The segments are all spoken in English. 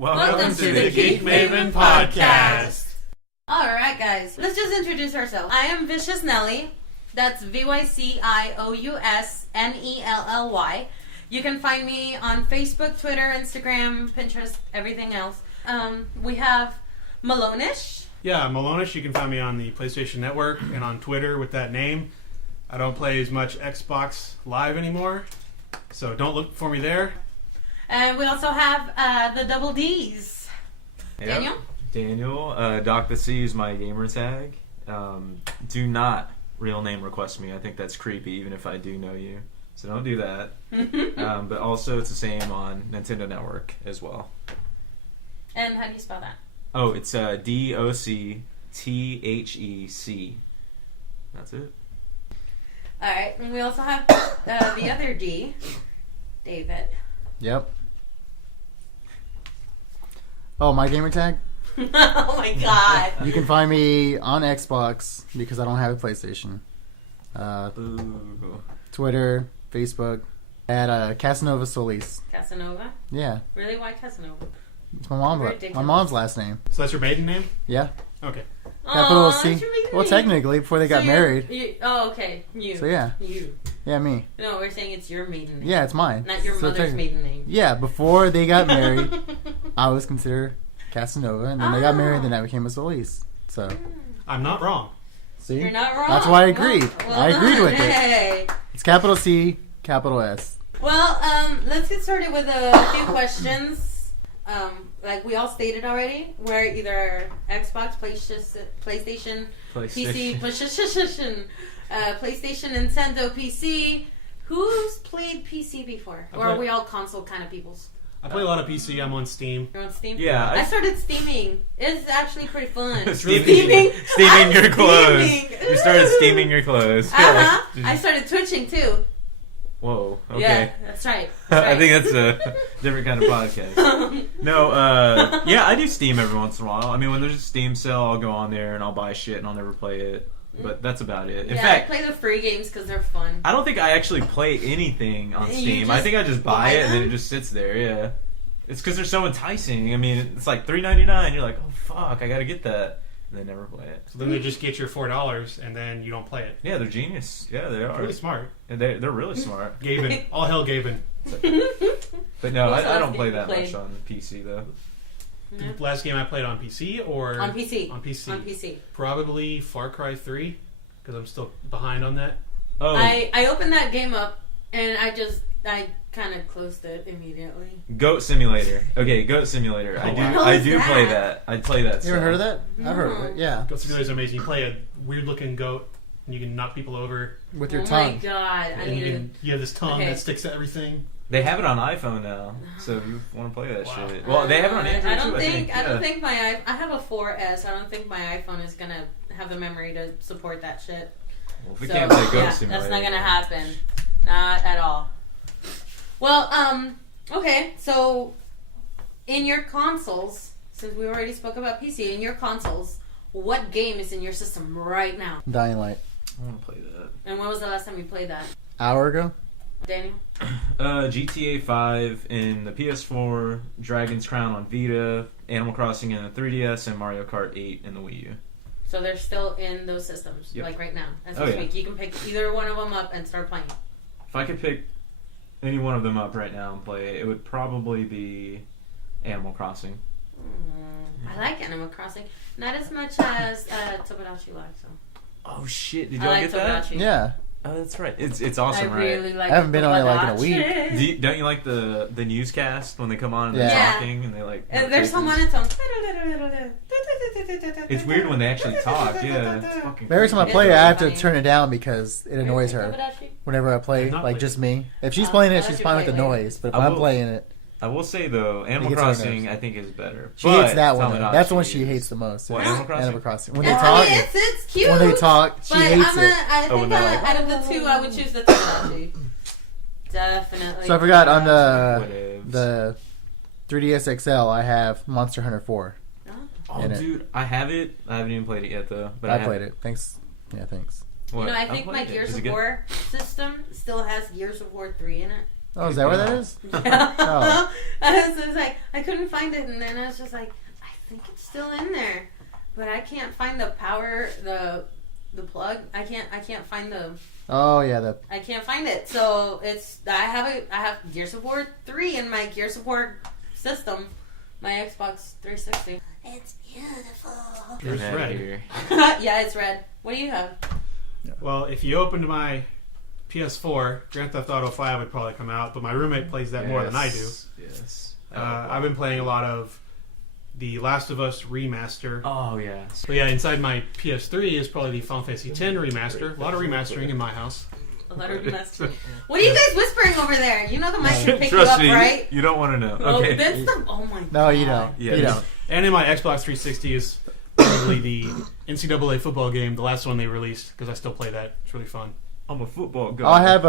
Welcome to the GEEKMAVIN Podcast. Alright guys, let's just introduce ourselves. I am Vicious Nelly. That's VYCIOUSNELLY. You can find me on Facebook, Twitter, Instagram, Pinterest, everything else. We have Malonish. Yeah, Malonish. You can find me on the PlayStation Network and on Twitter with that name. I don't play as much Xbox Live anymore, so don't look for me there. And we also have the double D's. Yep. Daniel? Doc the C is my gamer tag. Do not real name request me. I think that's creepy, even if I do know you. So don't do that. But also, it's the same on Nintendo Network as well. And how do you spell that? Oh, it's DOCTHEC. That's it. Alright, and we also have the other D, David. Yep. Oh, my gamer tag? Oh my god. You can find me on Xbox because I don't have a PlayStation. Twitter, Facebook, at Casanova Solis. Casanova? Yeah. Really? Why Casanova? It's my mom's last name. So that's your maiden name? Yeah. Okay. Capital Aww, C. that's your maiden Well, name. technically, before they got married. Okay. You. So, yeah. You. Yeah, me. No, we're saying it's your maiden name. Yeah, it's mine. Not your mother's maiden name. Yeah, before they got married, I was considered Casanova, and then they got married, and then I became a Solis. So. I'm not wrong. See? You're not wrong. That's why I agreed. Well I agreed with hey. it. It's capital C, capital S. Well, let's get started with a few questions. Like we all stated already, we're either Xbox, PlayStation, PC, PlayStation, Nintendo, PC. Who's played PC before? Or are we all console kind of peoples? I play a lot of PC. I'm on Steam. You're on Steam? Yeah. I started steaming. It's actually pretty fun. Steaming your clothes. Steaming. You started steaming your clothes. Uh-huh. I started twitching too. Whoa. Okay. Yeah, that's right. I think that's a different kind of podcast. No, yeah, I do Steam every once in a while. I mean, when there's a Steam sale, I'll go on there and I'll buy shit and I'll never play it. But that's about it. In fact, I play the free games because they're fun. I don't think I actually play anything on Steam. I think I just buy it and then it just sits there, yeah. It's because they're so enticing. I mean, it's like $3.99. You're like, oh, fuck, I gotta get that. And they never play it. So then they just get your $4 and then you don't play it. Yeah, they're genius. Yeah, they are. Really smart. And they're really smart. Gaben. All hell Gaben. But no, What's the I don't last play game that you much on PC, though. Yeah. The last game I played on PC or... On PC. On PC. On PC. Probably Far Cry 3 because I'm still behind on that. Oh. I opened that game up and I kind of closed it immediately. Goat Simulator. Okay, Goat Simulator. Oh, I wow. do play that. I play that. You ever heard of stuff. that? I've heard of it, yeah. Goat Simulator is amazing. You play a weird looking goat and you can knock people over. With your Oh tongue. my god. And you have this tongue that sticks to everything. They have it on iPhone now, so if you want to play that Wow. shit. Well, they have it on Android too. I don't think I have a 4S. I don't think my iPhone is gonna have the memory to support that shit. Well, if we can't play Goat Simulator, that's not gonna happen. Not at all. Well, okay. So, in your consoles, since we already spoke about PC, in your consoles, what game is in your system right now? Dying Light. I want to play that. And when was the last time you played that? Hour ago? Daniel? GTA 5 in the PS4, Dragon's Crown on Vita, Animal Crossing in the 3DS, and Mario Kart 8 in the Wii U. So they're still in those systems, Yep. like right now, as Oh, we yeah. speak. You can pick either one of them up and start playing. If I could pick any one of them up right now and play it, it would probably be Animal Crossing. I like Animal Crossing. Not as much as Tomodachi Life, so. Oh shit! Did I y'all like get that? Tomodachi. Yeah. Oh, that's right. It's awesome, I right? really like I haven't been on it like in a Tomodachi. week. Don't you like the newscast when they come on and Yeah. they're talking and they like? And there's some monotone. It's weird when they actually talk. Yeah, it's fucking. Every time I It's play it, really I have to funny. turn it down because it annoys her. Tomodachi? Whenever I play, I've not like played just it. me. If she's Oh, playing I'll it, let she's you fine with play the later. noise. But if I I'm will- playing it, I will say though, Animal gets on her Crossing nerves. I think is better. she hates But that one. Tomodachi That's the one she is- hates the most. What, is Animal Crossing? Animal Crossing. When they I talk, mean, it's cute. when they talk, she but hates it. I think when they're like, out of the two, I would choose the Tomodachi. Definitely. So I forgot on Whatevs. the 3DS XL, I have Monster Hunter 4. Oh, in it. dude, I have it. I haven't even played it yet though. But I have played it. Thanks. Yeah, thanks. What? You know, I I've think my played it. Gears Is it of good? War system still has Gears of War 3 in it. Oh, is that where that is? Yeah. Oh. I was like, I couldn't find it, and then I was just like, I think it's still in there, but I can't find the power, the plug. I can't find the. Oh yeah, I can't find it. So I have Gears of War 3 in my Gears of War system, my Xbox 360. It's beautiful. Yours Get outta red. here. Yeah, it's red. What do you have? Well, if you opened my PS4, Grand Theft Auto 5 would probably come out, but my roommate plays that more than I do. Yes. I've been playing a lot of the Last of Us remaster. Oh yeah. But yeah, inside my PS3 is probably the Final Fantasy X remaster. A lot of remastering in my house. A lot of mess. What are you guys whispering over there? You know the mic can pick you Trust up, me, right? you don't want to know. Oh, Okay. that's the. Oh my god. no, you don't. Yeah. You don't. And in my Xbox 360 is probably the NCAA football game, the last one they released, because I still play that. It's really fun. I'm a football guy. Oh, I have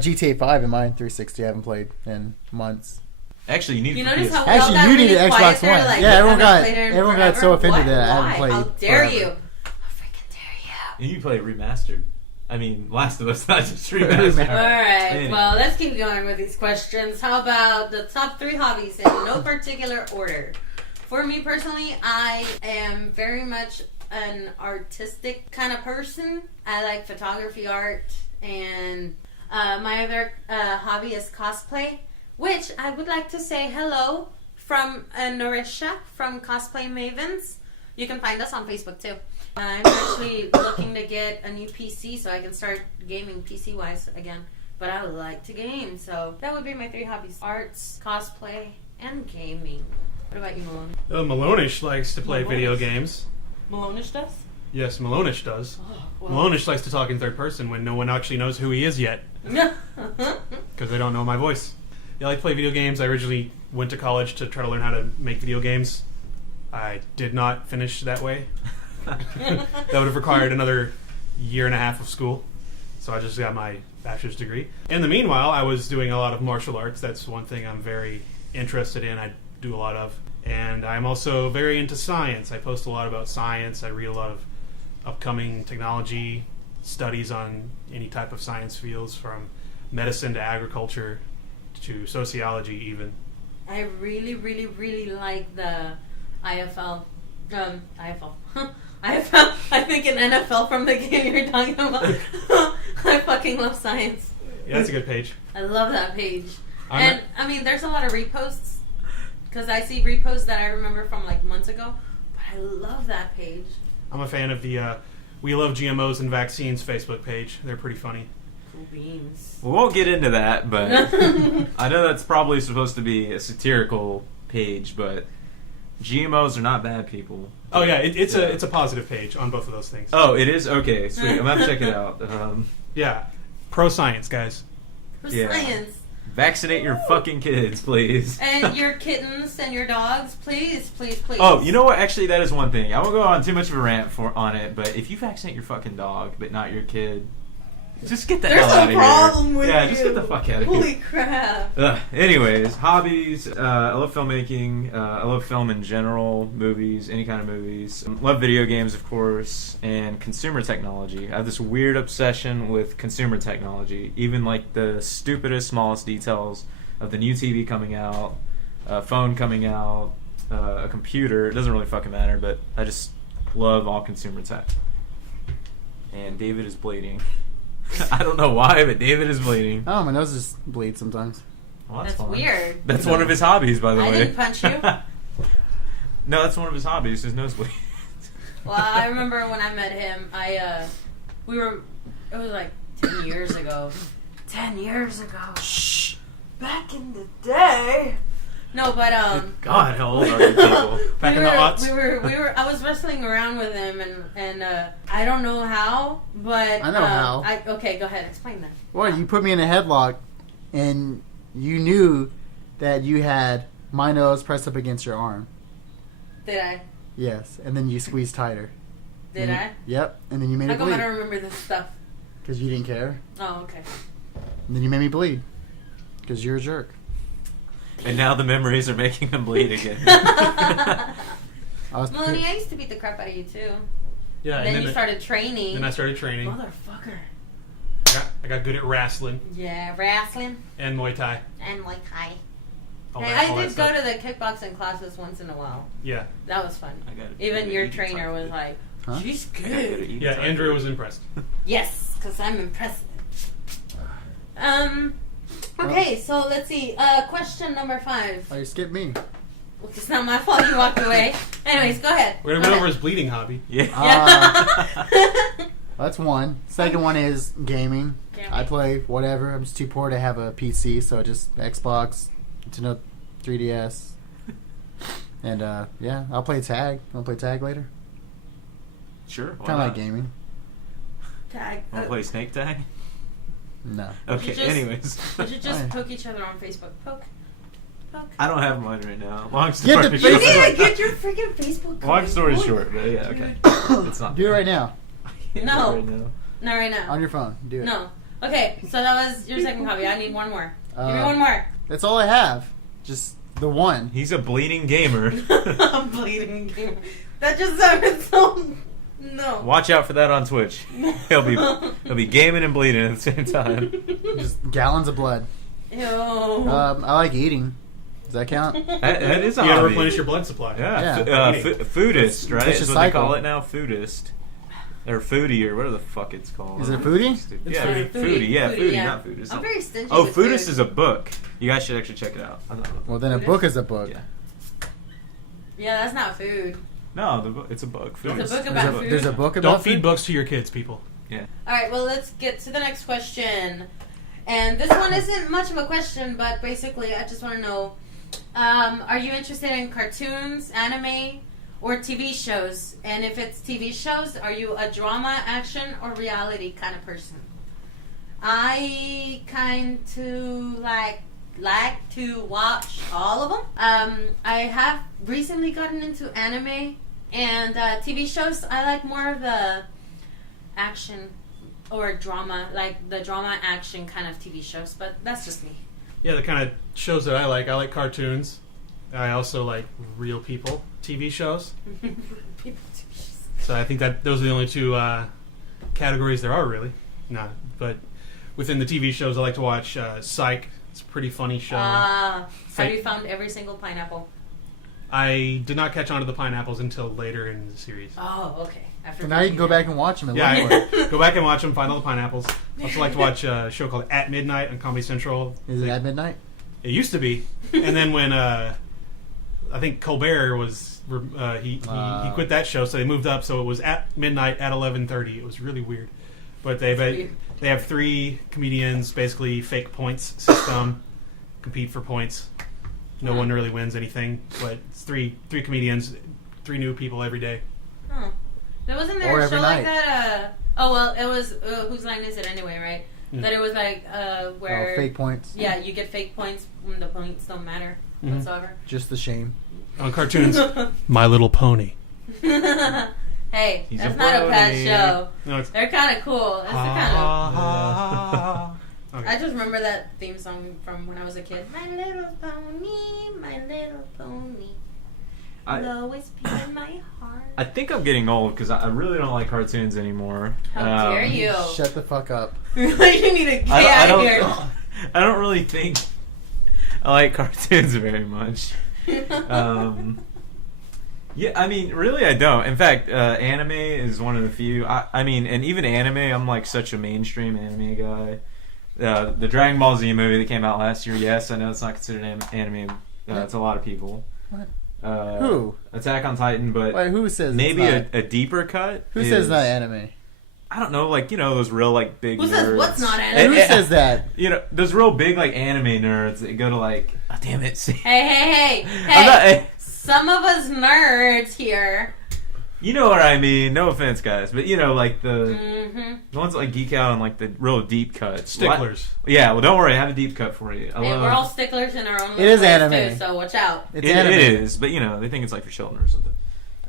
GTA 5 in my 360. I haven't played in months. Actually, you need You it for notice PS4. how we all Actually, got you need really an quiet Xbox there, One. like, Yeah, we everyone haven't got- played it in everyone got forever? so offended Why? that I haven't Why? played How dare forever. you? How freaking dare you? And you play remastered. I mean, Last of Us, not just remastered. All right, Anyway. well, let's keep going with these questions. How about the top 3 hobbies in no particular order? For me personally, I am very much an artistic kind of person. I like photography, art, and my other hobby is cosplay, which I would like to say hello from Norisha from Cosplay Mavens. You can find us on Facebook too. I'm actually looking to get a new PC so I can start gaming PC-wise again. But I like to game, so that would be my 3 hobbies. Arts, cosplay, and gaming. What about you, Malone? Malonish likes to play Malonish. video games. Malonish does? Yes, Malonish does. Oh, well. Malonish likes to talk in third person when no one actually knows who he is yet, because they don't know my voice. Yeah, I like to play video games. I originally went to college to try to learn how to make video games. I did not finish that way. That would have required another year and a half of school. So I just got my bachelor's degree. In the meanwhile, I was doing a lot of martial arts. That's one thing I'm very interested in. I do a lot of. And I'm also very into science. I post a lot about science. I read a lot of upcoming technology studies on any type of science fields, from medicine to agriculture to sociology even. I really, really, really like the IFL. IFL. IFL. I think an NFL from the game you're talking about. I fucking love science. Yeah, that's a good page. I love that page. I'm And, I mean, there's a lot of reposts, because I see reposts that I remember from, like, months ago, but I love that page. I'm a fan of the We Love GMOs and Vaccines Facebook page. They're pretty funny. Cool beans. We won't get into that, but I know that's probably supposed to be a satirical page, but GMOs are not bad people. Oh yeah, it's a positive page on both of those things. Oh, it is? Okay, sweet. I'm going to have to check it out. Yeah, pro science, guys. For Yeah. science. Vaccinate your fucking kids, please. And your kittens and your dogs, please, please, please. Oh, you know what? Actually, that is one thing. I won't go on too much of a rant on it, but if you vaccinate your fucking dog, but not your kid, just get the There's hell some out of here. problem with yeah, you. just get the fuck out of Holy here. crap. Anyways, hobbies. I love filmmaking. I love film in general, movies, any kind of movies. Love video games, of course, and consumer technology. I have this weird obsession with consumer technology, even like the stupidest, smallest details of the new TV coming out, a phone coming out, a computer. It doesn't really fucking matter, but I just love all consumer tech. And David is bleeding. I don't know why, but David is bleeding. Oh, my nose just bleeds sometimes. Well, That's fine. weird. That's one of his hobbies, by the I way. didn't punch you. No, that's one of his hobbies. His nosebleed. Well, I remember when I met him, it was like 10 years ago. 10 years ago. Shh. Back in the day. No, but God, how old are you people? Back in the aughts. I was wrestling around with him, and I don't know how, but I know how. Okay, go ahead, explain that. What, you put me in a headlock, and you knew that you had my nose pressed up against your arm. Did I? Yes, and then you squeezed tighter. Did I? Yep, and then you made How me come I bleed. don't remember this stuff? Because you didn't care. Oh, okay. And then you made me bleed. Because you're a jerk. And now the memories are making him bleed again. I was Melanie, I used to beat the crap out of you too. Yeah, Then you and started training. then I started training. Motherfucker. I got good at wrestling Yeah, wrestling and Muay Thai. and Muay Thai. All Hey, that- all I that did go stuff. to the kickboxing classes once in a while. Yeah. That was fun. I got Even your trainer was like, Huh? she's good. Yeah, Andrew was impressed. Yes, because I'm impressive. Okay, so let's see. Question number 5. Oh, you skipped me. Well, it's not my fault you walked away. Anyways, go ahead. We're going to go over his bleeding hobby. Yeah. Yeah. That's one. Second one is gaming. Gaming. I play whatever. I'm just too poor to have a PC, so just Xbox, Nintendo 3DS. And yeah, I'll play tag. Want to play tag later? Sure. Kind of like gaming. Tag. Want to play snake tag? No. Okay. you just- Anyways, We should just Fine. poke each other on Facebook. Poke. I don't have mine right now. Long Get story the You short. need to get your freaking Facebook. Long going. story Boy. short, but yeah, okay. It's not. Do it right now. No. Right now. Not right now. On your phone. Do it. No. Okay, so that was your second hobby. I need one more. Give me one more. That's all I have. Just the one. He's a bleeding gamer. I'm bleeding. That just sounded so. No. Watch out for that on Twitch. He'll be gaming and bleeding at the same time. Just gallons of blood. Ew. I like eating. Does that count? That is a You got to hobby. replenish your blood supply. Yeah, Yeah. foodist, right? It's Is a what they cycle. call it now, foodist. Or foodie, or whatever the fuck it's called. Is it a foodie? It's Yeah, foodie. foodie, yeah, foodie, yeah. not foodist. I'm very stingy. Oh, with foodist food. is a book. You guys should actually check it out. Well, then a book is a book. Yeah. Yeah, that's not food. No, it's a book. It's a Foodist. book about food. There's a book about Don't feed food? books to your kids, people. Yeah. All right, well, let's get to the next question. And this one isn't much of a question, but basically, I just want to know: are you interested in cartoons, anime, or TV shows? And if it's TV shows, are you a drama, action, or reality kind of person? I kind of like to watch all of them. I have recently gotten into anime and TV shows. I like more of the action or drama, like the drama action kind of TV shows, but that's just me. Yeah, the kind of shows that I like cartoons. I also like real people TV shows. So I think that those are the only two categories there are, really. No, but within the TV shows, I like to watch Psych. It's a pretty funny show. Have Fake- you found every single pineapple? I did not catch on to the pineapples until later in the series. Oh, okay. After So now you can go back and watch them and Yeah, look for it. go back and watch them, find all the pineapples. I also like to watch a show called At Midnight on Comedy Central. Is it at midnight? It used to be, and then when I think Colbert was he quit that show, so they moved up, so it was At Midnight at 11:30. It was really weird, but they have 3 comedians, basically fake points system, compete for points. No one really wins anything, but it's three comedians, 3 new people every day. Oh. There wasn't there Or a every show like night. that? Oh well, it was Whose Line Is It Anyway, right? Mm. That it was like where Fake points. yeah, you get fake points when the points don't matter Mhm. whatsoever. Just the shame. On cartoons, My Little Pony. Hey, He's that's a not a bad pony. show. No, it's They're kind of cool. It's okay. I just remember that theme song from when I was a kid. My little pony, will always be in my heart. I think I'm getting old because I really don't like cartoons anymore. How dare you? Shut the fuck up. You need to get I out of here. I don't really think I like cartoons very much. Yeah, I mean, really, I don't. In fact, anime is one of the few. I mean, and even anime, I'm like such a mainstream anime guy. The Dragon Ball Z movie that came out last year, yes, I know it's not considered anime. It's a lot of people. What? Uh, Who? Attack on Titan, but Wait, who says maybe it's not? a deeper cut. Who is, says not anime? I don't know, like, you know, those real, like, big Who nerds. says what's not Who anime? says that? You know, those real big, like, anime nerds that go to, like, oh, damn it, see. Hey. I'm not, Some of us nerds here. you know what I mean. No offense, guys. But, you know, like, the ones that, like, geek out on, like, the real deep cuts. Sticklers. Yeah, well, don't worry. I have a deep cut for you. Hey, we're all sticklers in our own It little is ways, anime. too, so watch out. It's It anime. is, but, you know, they think it's, like, for children or something.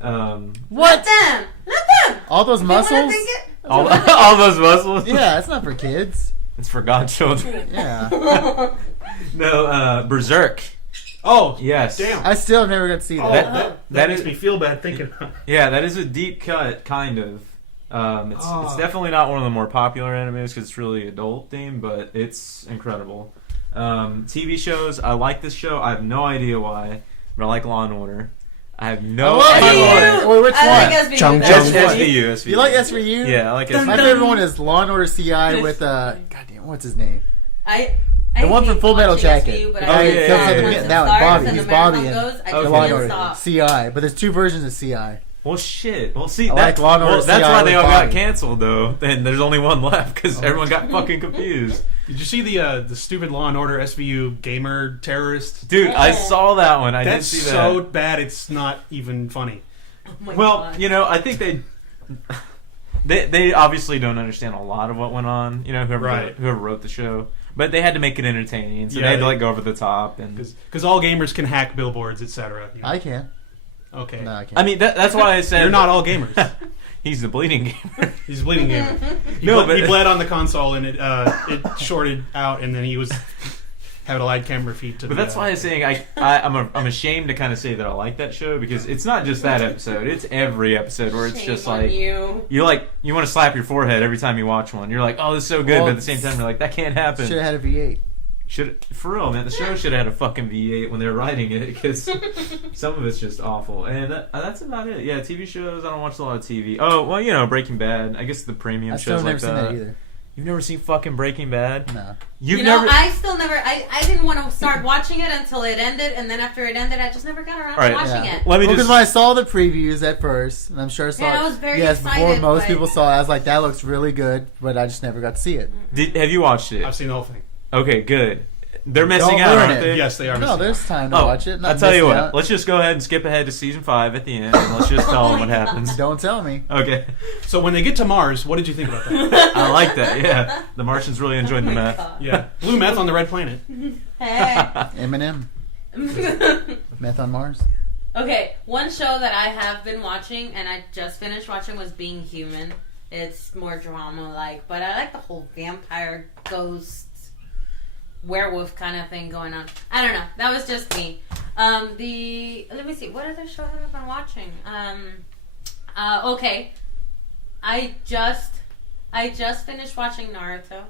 Let What? them. All those If they wanna muscles? think it, All those muscles? Yeah, it's not for kids. It's for godchildren. Yeah. No, Berserk. Oh, Yes. damn. I still have never got to see Oh, that. that that makes is- me feel bad thinking about it. Yeah, that is a deep cut, kind of. It's definitely not one of the more popular animes because it's really adult themed, but it's incredible. TV shows, I like this show. I have no idea why, but I like Law and Order. I have no idea. Wait, which one? I like SVU. Chung That's Chung. funny. SVU. You like SVU? Yeah, I like SVU. My favorite one is Law and Order CI with goddamn, what's his name? I The one from hate Full Metal watching Jacket. SVU, but The I guy can't who yeah, stop. yeah, kills yeah. that one, Stars Bobby. and He's the Bobby marathon in goes, I Okay. just Law and can't Order stop. CI, but there's two versions of CI. Well, shit. Well, see, I like Law and Order that's CI why they with all got Bobby. canceled, though. And there's only one left because everyone got fucking confused. Did you see the stupid Law and Order SVU gamer terrorist? Dude, I saw that one. I did That's see that. so bad. It's not even funny. Oh my Well, God. you know, I think they obviously don't understand a lot of what went on. You know, whoever wrote the show, but they had to make it entertaining, so Yeah, they had to like go over the top and. Because all gamers can hack billboards, etc. I can. Okay. No, I can't. I mean, that's why I said You're not all gamers. He's the bleeding gamer. He's a bleeding gamer. He bled on the console and it shorted out, and then he was having a light camera feed to. But that's why I was saying I'm ashamed to kind of say that I like that show because it's not just that episode; it's every episode where it's Shame just on like you. you want to slap your forehead every time you watch one. You're like, oh, this is so good, Well, but at the same time, you're like, that can't happen. Should have had a V8. For real, man. The show should have had a fucking V8 when they were writing it because some of it's just awful. And that's about it. Yeah, TV shows. I don't watch a lot of TV. Oh, well, you know, Breaking Bad. I guess the premium I still shows never like seen that. that either. You've never seen fucking Breaking Bad? No. You've You know, never. I still never. I didn't want to start watching it until it ended, and then after it ended, I just never got around All right, to watching yeah. it. Let me Because just. when I saw the previews at first, and I'm sure I saw Yeah, it. I was very yes, before excited, most but- people saw it, I was like, that looks really good, but I just never got to see it. Have you watched it? I've seen the whole thing. Okay, good. They're missing Don't out, ruin aren't it. they? Yes, they are. No, missing there's out. time to watch it. Not I'll tell you missing what. out. Let's just go ahead and skip ahead to season 5 at the end, and let's just tell them what happens. Don't tell me. Okay. So when they get to Mars, what did you think about that? I like that, yeah. The Martians really enjoyed the Oh my meth. God. Yeah, blue meth on the red planet. Hey. Eminem. Meth on Mars. Okay, one show that I have been watching and I just finished watching was Being Human. It's more drama-like, but I like the whole vampire, ghost, werewolf kind of thing going on. I don't know. That was just me. Let me see. What other show have I been watching? Okay. I just finished watching Naruto.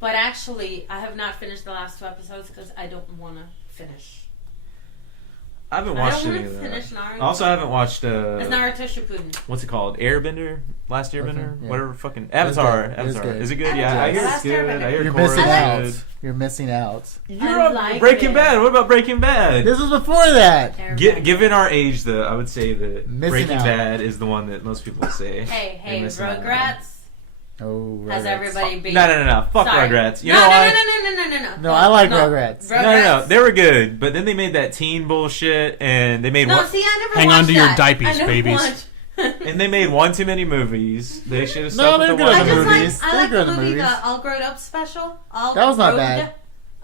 But actually, I have not finished the last 2 episodes because I don't want to finish. I haven't watched I any don't of want to that. finish Naruto. I also haven't watched It's Naruto Shippuden. what's it called? Airbender? Last Airbender? Okay, yeah. Whatever fucking Avatar. It is Avatar. good. Is it good? Yeah, I hear Avatar. it's good. I hear You're Korra's missing I good. out. You're missing out. You're I on like Breaking it. Bad. What about Breaking Bad? This was before that. Given our age, though, I would say that Missing Breaking out. Bad is the one that most people say. Hey, You're missing out on. Rugrats Oh, has Rugrats. everybody beat. No. Fuck Sorry. Rugrats. You no, know no, why? no. No, I like Rugrats. No. They were good, but then they made that teen bullshit, and they made No, one. see, I never Hang on watched to your that. diapers, I never babies. watched- And they made one too many movies. They should have No, stuck they're with the good I on one. the just movies. like, I They're like good the on the movie, movies. the All Grown Up special. All That was not Grown bad.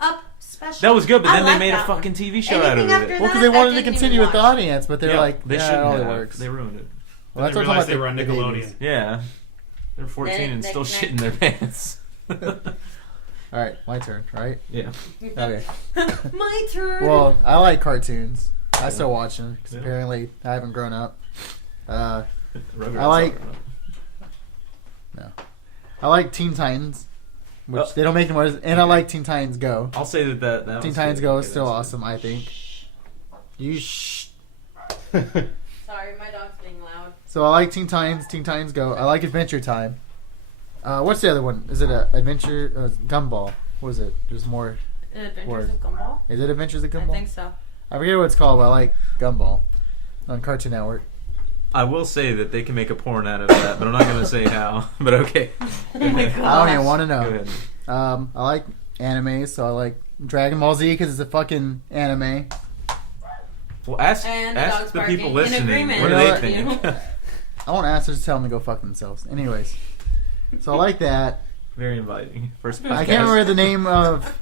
Up special. That was good, but I then they like made a that one. fucking TV show out of Anything after it. Well, because that, they I wanted to didn't continue even with the watch. audience, but they're Yeah, like, they yeah, shouldn't it only have. works. They ruined it. Well, that's They what I'm realized they talking were on about the Nickelodeon. Yeah. They're 14 and They- still they- shitting their pants. All right, my turn, right? Yeah. Okay. My turn. Well, I like cartoons. I still watch them because Yeah. apparently I haven't grown up. Rugrats I like- are- I like Teen Titans, which Oh. they don't make anymore, and I like Teen Titans Go. I'll say that Teen was Titans good. Go Okay, is still that's awesome, I think. You shh. Sorry, my dog's being loud. So I like Teen Titans Go. I like Adventure Time. What's the other one? Is it Adventure Gumball? What is it? There's more. Adventures Word. of Gumball? Is it Adventures of I Gumball? think so. I forget what it's called, but I like Gumball on Cartoon Network. I will say that they can make a porn out of that, but I'm not going to say how. But okay. Oh my god. I don't even want to Go know. ahead. I like anime, so I like Dragon Ball Z because it's a fucking anime. Well, ask And the dog's the people barking in listening. agreement. What do You know they what? think? I won't ask her to tell them to go fuck themselves. Anyways, so I like that. Very inviting. First podcast. I can't remember the name of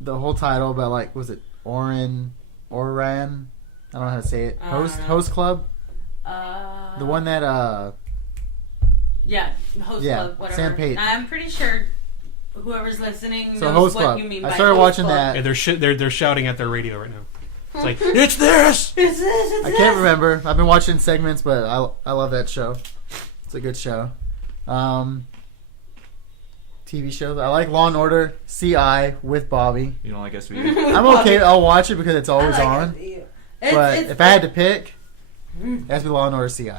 the whole title, but like, was it Oran? I don't know how to say it. I don't know. Host Club, Uh, the one that Yeah, Host Yeah, Club, whatever. Sam Pate. I'm pretty sure whoever's listening So knows Host what Club. you mean I by started Host watching Club. that. Yeah, they're shouting at their radio right now. It's like, it's this! It's this, it's I can't remember. I've been watching segments, but I love that show. It's a good show. TV shows. I like Law and Order CI with Bobby. You don't like SVU? I'm okay. I'll watch it because it's always I like on. SVU. But if I had to pick, it has to be Law and Order CI.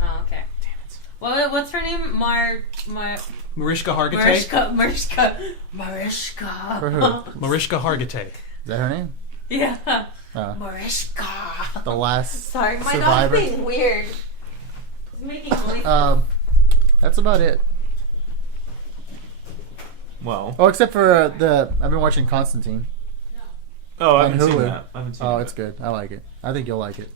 Oh, okay. Damn it. Well, what's her name? Mariska Hargitay? Mariska. For who? Mariska Hargitay. Is that her name? Yeah. Oh. Mariska. The last Sorry, my survivor. dog's being weird. He's making noise. That's about it. Well. Oh, except for I've been watching Constantine. Oh, I on haven't seen Hulu. that. I haven't seen Oh, that. it's good. I like it. I think you'll like it.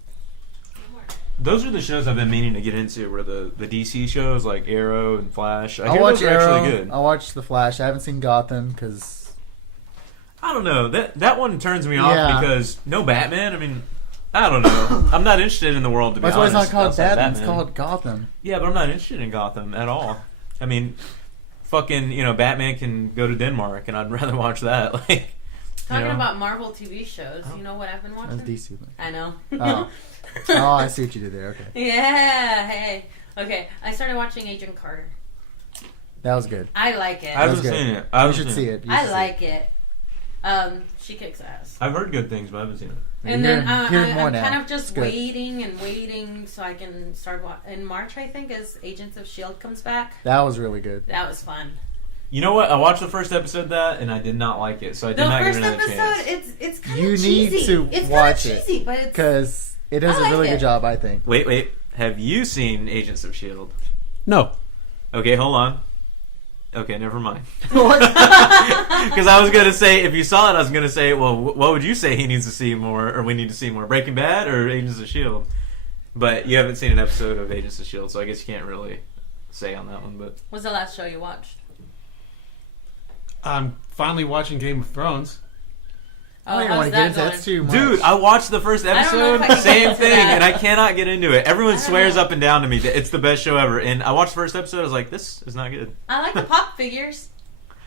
Those are the shows I've been meaning to get into, where the DC shows like Arrow and Flash. I I'll hear watch those are Arrow. actually good. I'll watch The Flash. I haven't seen Gotham because I don't know. That one turns me off Yeah. because no Batman. I mean, I don't know. I'm not interested in the world, to be that's why honest. it's not called outside Batman. It's called Gotham. Yeah, but I'm not interested in Gotham at all. I mean, fucking, Batman can go to Denmark, and I'd rather watch that. Like, Talking about Marvel TV shows, you know what I've been watching? That's DC. I know. Oh. Oh, I see what you did there. Okay, Yeah, hey. Okay, I started watching Agent Carter. that was good. I like it. I haven't That was good. seen it. You should see it. You I should see like it. She kicks ass. I've heard good things, but I haven't seen it. And then hearing more I'm now. kind of It's just good. waiting so I can start in March, I think, as Agents of S.H.I.E.L.D. comes back. That was really good. That was fun. You know what? I watched the first episode of that, and I did not like it, so I did The not give first it another episode, chance. it's kind You of cheesy. need to it's watch kind it. of cheesy, but it's... Because it does I a like really it. good job, I think. Wait. Have you seen Agents of S.H.I.E.L.D.? No. Okay, hold on. Okay, never mind. Because I was going to say, if you saw it, I was going to say, well, what would you say he needs to see more, or we need to see more? Breaking Bad or Agents of S.H.I.E.L.D.? But you haven't seen an episode of Agents of S.H.I.E.L.D., so I guess you can't really say on that one. But What's the last show you watched? I'm finally watching Game of Thrones. Oh, I don't how's want to get that into going? that's too much. dude, I watched the first I don't know episode, if I can same get into thing, that. and I cannot get into it. Everyone I don't swears know. up and down to me that it's the best show ever, and I watched the first episode. I was like, this is not good. I like the pop figures.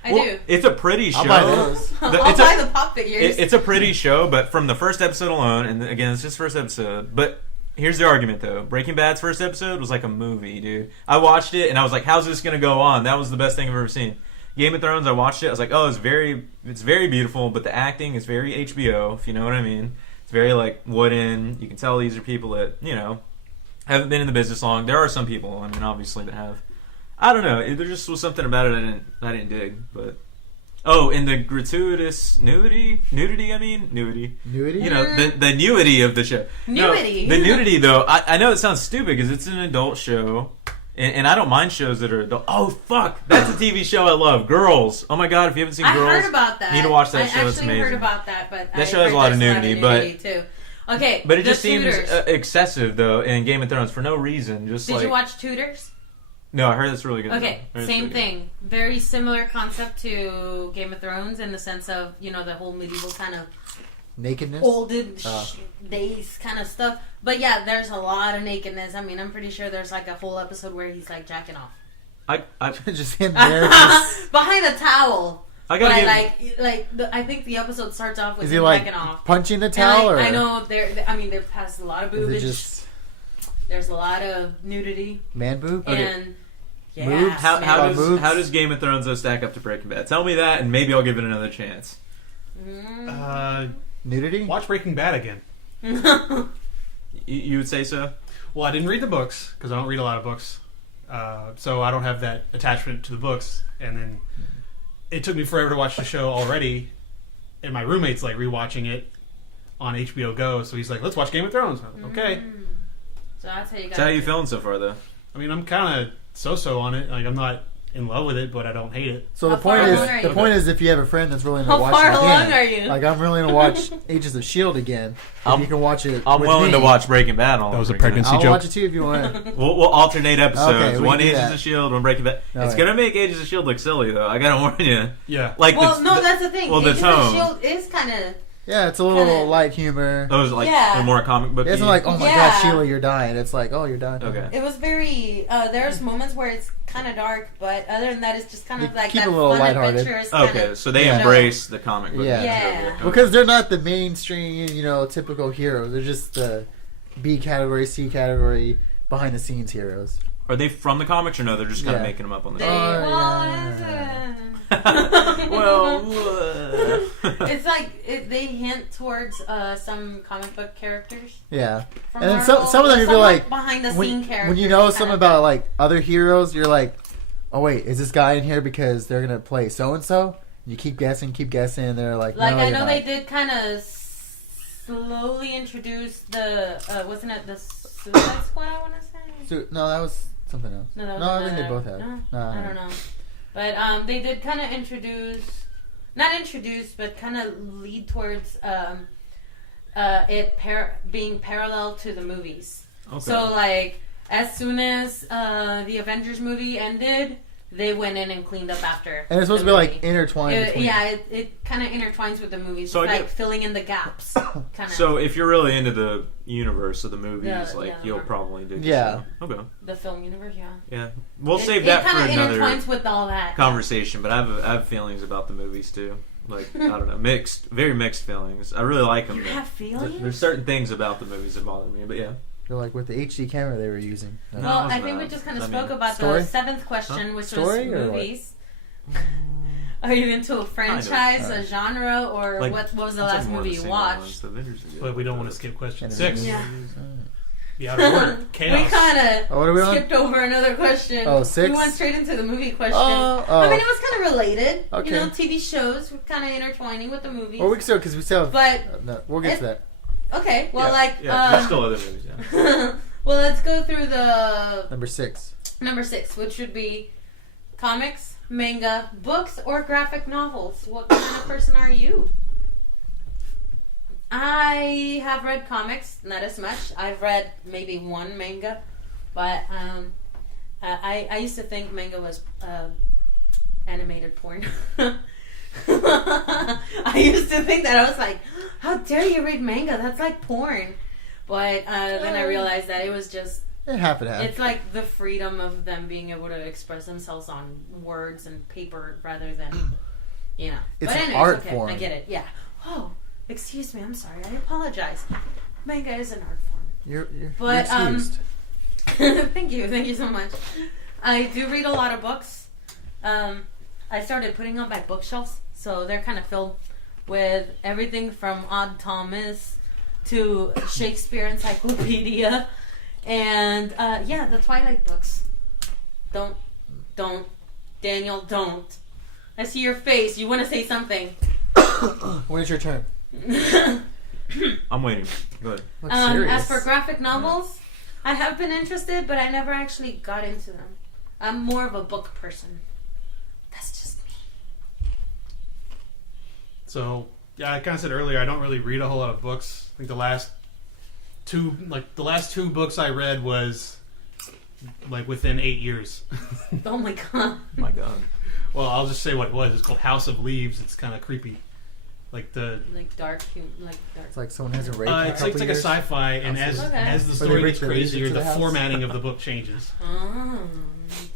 I Well, do. It's a pretty show. I'll buy those. I'll it's buy a- the pop figures. It's a pretty show, but from the first episode alone, and again, it's just first episode. But here's the argument, though: Breaking Bad's first episode was like a movie, dude. I watched it, and I was like, "How's this gonna go on?" That was the best thing I've ever seen. Game of Thrones, I watched it. I was like, "Oh, it's very beautiful," but the acting is very HBO, if you know what I mean. It's very like wooden. You can tell these are people that haven't been in the business long. There are some people, I mean, obviously, that have. I don't know. There just was something about it I didn't dig, but. Oh, and the gratuitous nudity. Nudity? You know, the nudity of the show. Nudity? No, the nudity, though, I know it sounds stupid because it's an adult show, and I don't mind shows that are adult. Oh, fuck! That's a TV show I love. Girls. Oh, my God, if you haven't seen I Girls, heard about that. you need to watch that show. I It's actually amazing. heard about that, but That show has a lot of nudity, but- too. Okay, But it the just seems Tudors. excessive, though, in Game of Thrones for no reason. Just Did like you watch Tudors? No, I heard that's really good. Okay, though. I heard it's same really good. thing. Very similar concept to Game of Thrones in the sense of, the whole medieval kind of Nakedness? olden days kind of stuff. But yeah, there's a lot of nakedness. I mean, I'm pretty sure there's like a whole episode where he's like jacking off. I Just him there. Just, Behind a towel. I gotta But I think the episode starts off with is he him like jacking off. punching the And towel? or I know there has a lot of is it boobage. just There's a lot of nudity. man boob? Okay. And yeah, Moves? How moves? does Game of Thrones though stack up to Breaking Bad? Tell me that, and maybe I'll give it another chance. Nudity? Watch Breaking Bad again. You would say so? Well, I didn't read the books because I don't read a lot of books, so I don't have that attachment to the books. And then it took me forever to watch the show already, and my roommate's like rewatching it on HBO Go. So he's like, "Let's watch Game of Thrones." I'm like, okay. So that's how you got. So how you feeling so far, though? I mean, I'm kind of so-so on it. Like, I'm not in love with it, but I don't hate it. So How the point far is, along are the you? point is, if you have a friend that's willing to How watch far it along again, are you? like I'm willing to watch Agents of S.H.I.E.L.D. again. If you can watch it. I'm with willing me, to watch Breaking Bad. That was a over again. pregnancy I'll joke. watch it too if you want. We'll alternate episodes. Okay, we one can do Agents that. of S.H.I.E.L.D., one Breaking Bad. All It's right. gonna make Agents of S.H.I.E.L.D. look silly, though. I gotta warn you. Yeah. Like Well, no, that's the thing. Well, the Agents of tone. S.H.I.E.L.D. is kind of. Yeah, it's a little Kinda- light humor. Those like Yeah. they're more comic book. It's not like, oh my Yeah. god, Sheila, you're dying. It's like, oh, you're dying. Okay. It was very. There's moments where it's kind of dark, but other than that, it's just kind of They like keep that it a little fun lighthearted. adventurous kind Okay, of so they Yeah. embrace the comic book. Yeah. material. Yeah. Because they're not the mainstream, typical heroes. They're just the B category, C category, behind the scenes heroes. Are they from the comics or no? They're just kind of Yeah. making them up on the They, show. it's like they hint towards some comic book characters. Yeah. From And then Marvel, some of them but you some, feel like behind the scene characters. when you know something about like other heroes, you're like, oh wait, is this guy in here because they're gonna play so and so? You keep guessing, and they're like, Like no, I you're know not. they did kind of slowly introduce the wasn't it the Suicide Squad? I want to say. No, that was something else. No, that was I think they another- both have. No? No, I don't know. But they did kind of not introduce, but kind of lead towards it being parallel to the movies. Okay. So, like, as soon as the Avengers movie ended, they went in and cleaned up after. And it's supposed to be like intertwined. between. It kind of intertwines with the movies. So It's I like get- filling in the gaps. Kind of. So if you're really into the universe of the movies, Yeah, you'll yeah. probably dig this Yeah. show. Okay. The film universe, yeah. Yeah. We'll save that for It kind another of intertwines with all that. conversation, but I have feelings about the movies too. Like, I don't know, very mixed feelings. I really like them. You have feelings? There's certain things about the movies that bother me, but yeah. They're like with the HD camera they were using. No. Well, it's I think not. we just kind of I spoke mean, about story? the seventh question, which Story was or what? movies. Are you into a franchise, a genre, or Like, what was the it's like last more movie the you single watched? ones. The Avengers are good. But we don't want to skip question And 6. Yeah. Be out of order. We Chaos. kind of Oh, what are we on? skipped over another question. Oh, 6? We went straight into the movie question. Oh. I mean, it was kind of related. Okay. You know, TV shows were kind of intertwining with the movies. Well, we can still because we still have. But No, we'll get to that. okay, well, Yeah, like, yeah, there's still other movies, yeah. well, let's go through the Number 6. number 6, which would be comics, manga, books, or graphic novels. What kind of person are you? I have read comics, not as much. I've read maybe one manga, but I used to think manga was animated porn. I used to think that. I was like, how dare you read manga? That's like porn. But then I realized that it was just, Half and half. it's like the freedom of them being able to express themselves on words and paper rather than, you know. It's but an anyways, art okay, form. I get it. Yeah. Oh, excuse me. I'm sorry. I apologize. Manga is an art form. You're But, excused. Thank you so much. I do read a lot of books. I started putting on my bookshelves, so they're kind of filled with everything from Odd Thomas to Shakespeare Encyclopedia, and yeah, the Twilight books. Don't, Daniel, don't. I see your face. You want to say something? When is your turn? I'm waiting. Go ahead. Look serious. As for graphic novels, I have been interested, but I never actually got into them. I'm more of a book person. That's just me. So, yeah, I kind of said earlier, I don't really read a whole lot of books. I think the last two books I read was like within 8 years. Oh my god. My God. Well, I'll just say what it was. It's called House of Leaves. It's kind of creepy. Like the Like dark. It's like someone hasn't raped in a it's couple like a years. sci-fi, and House of- as the Or they story break gets the leaves crazier, into the the house? formatting of the book changes. Oh.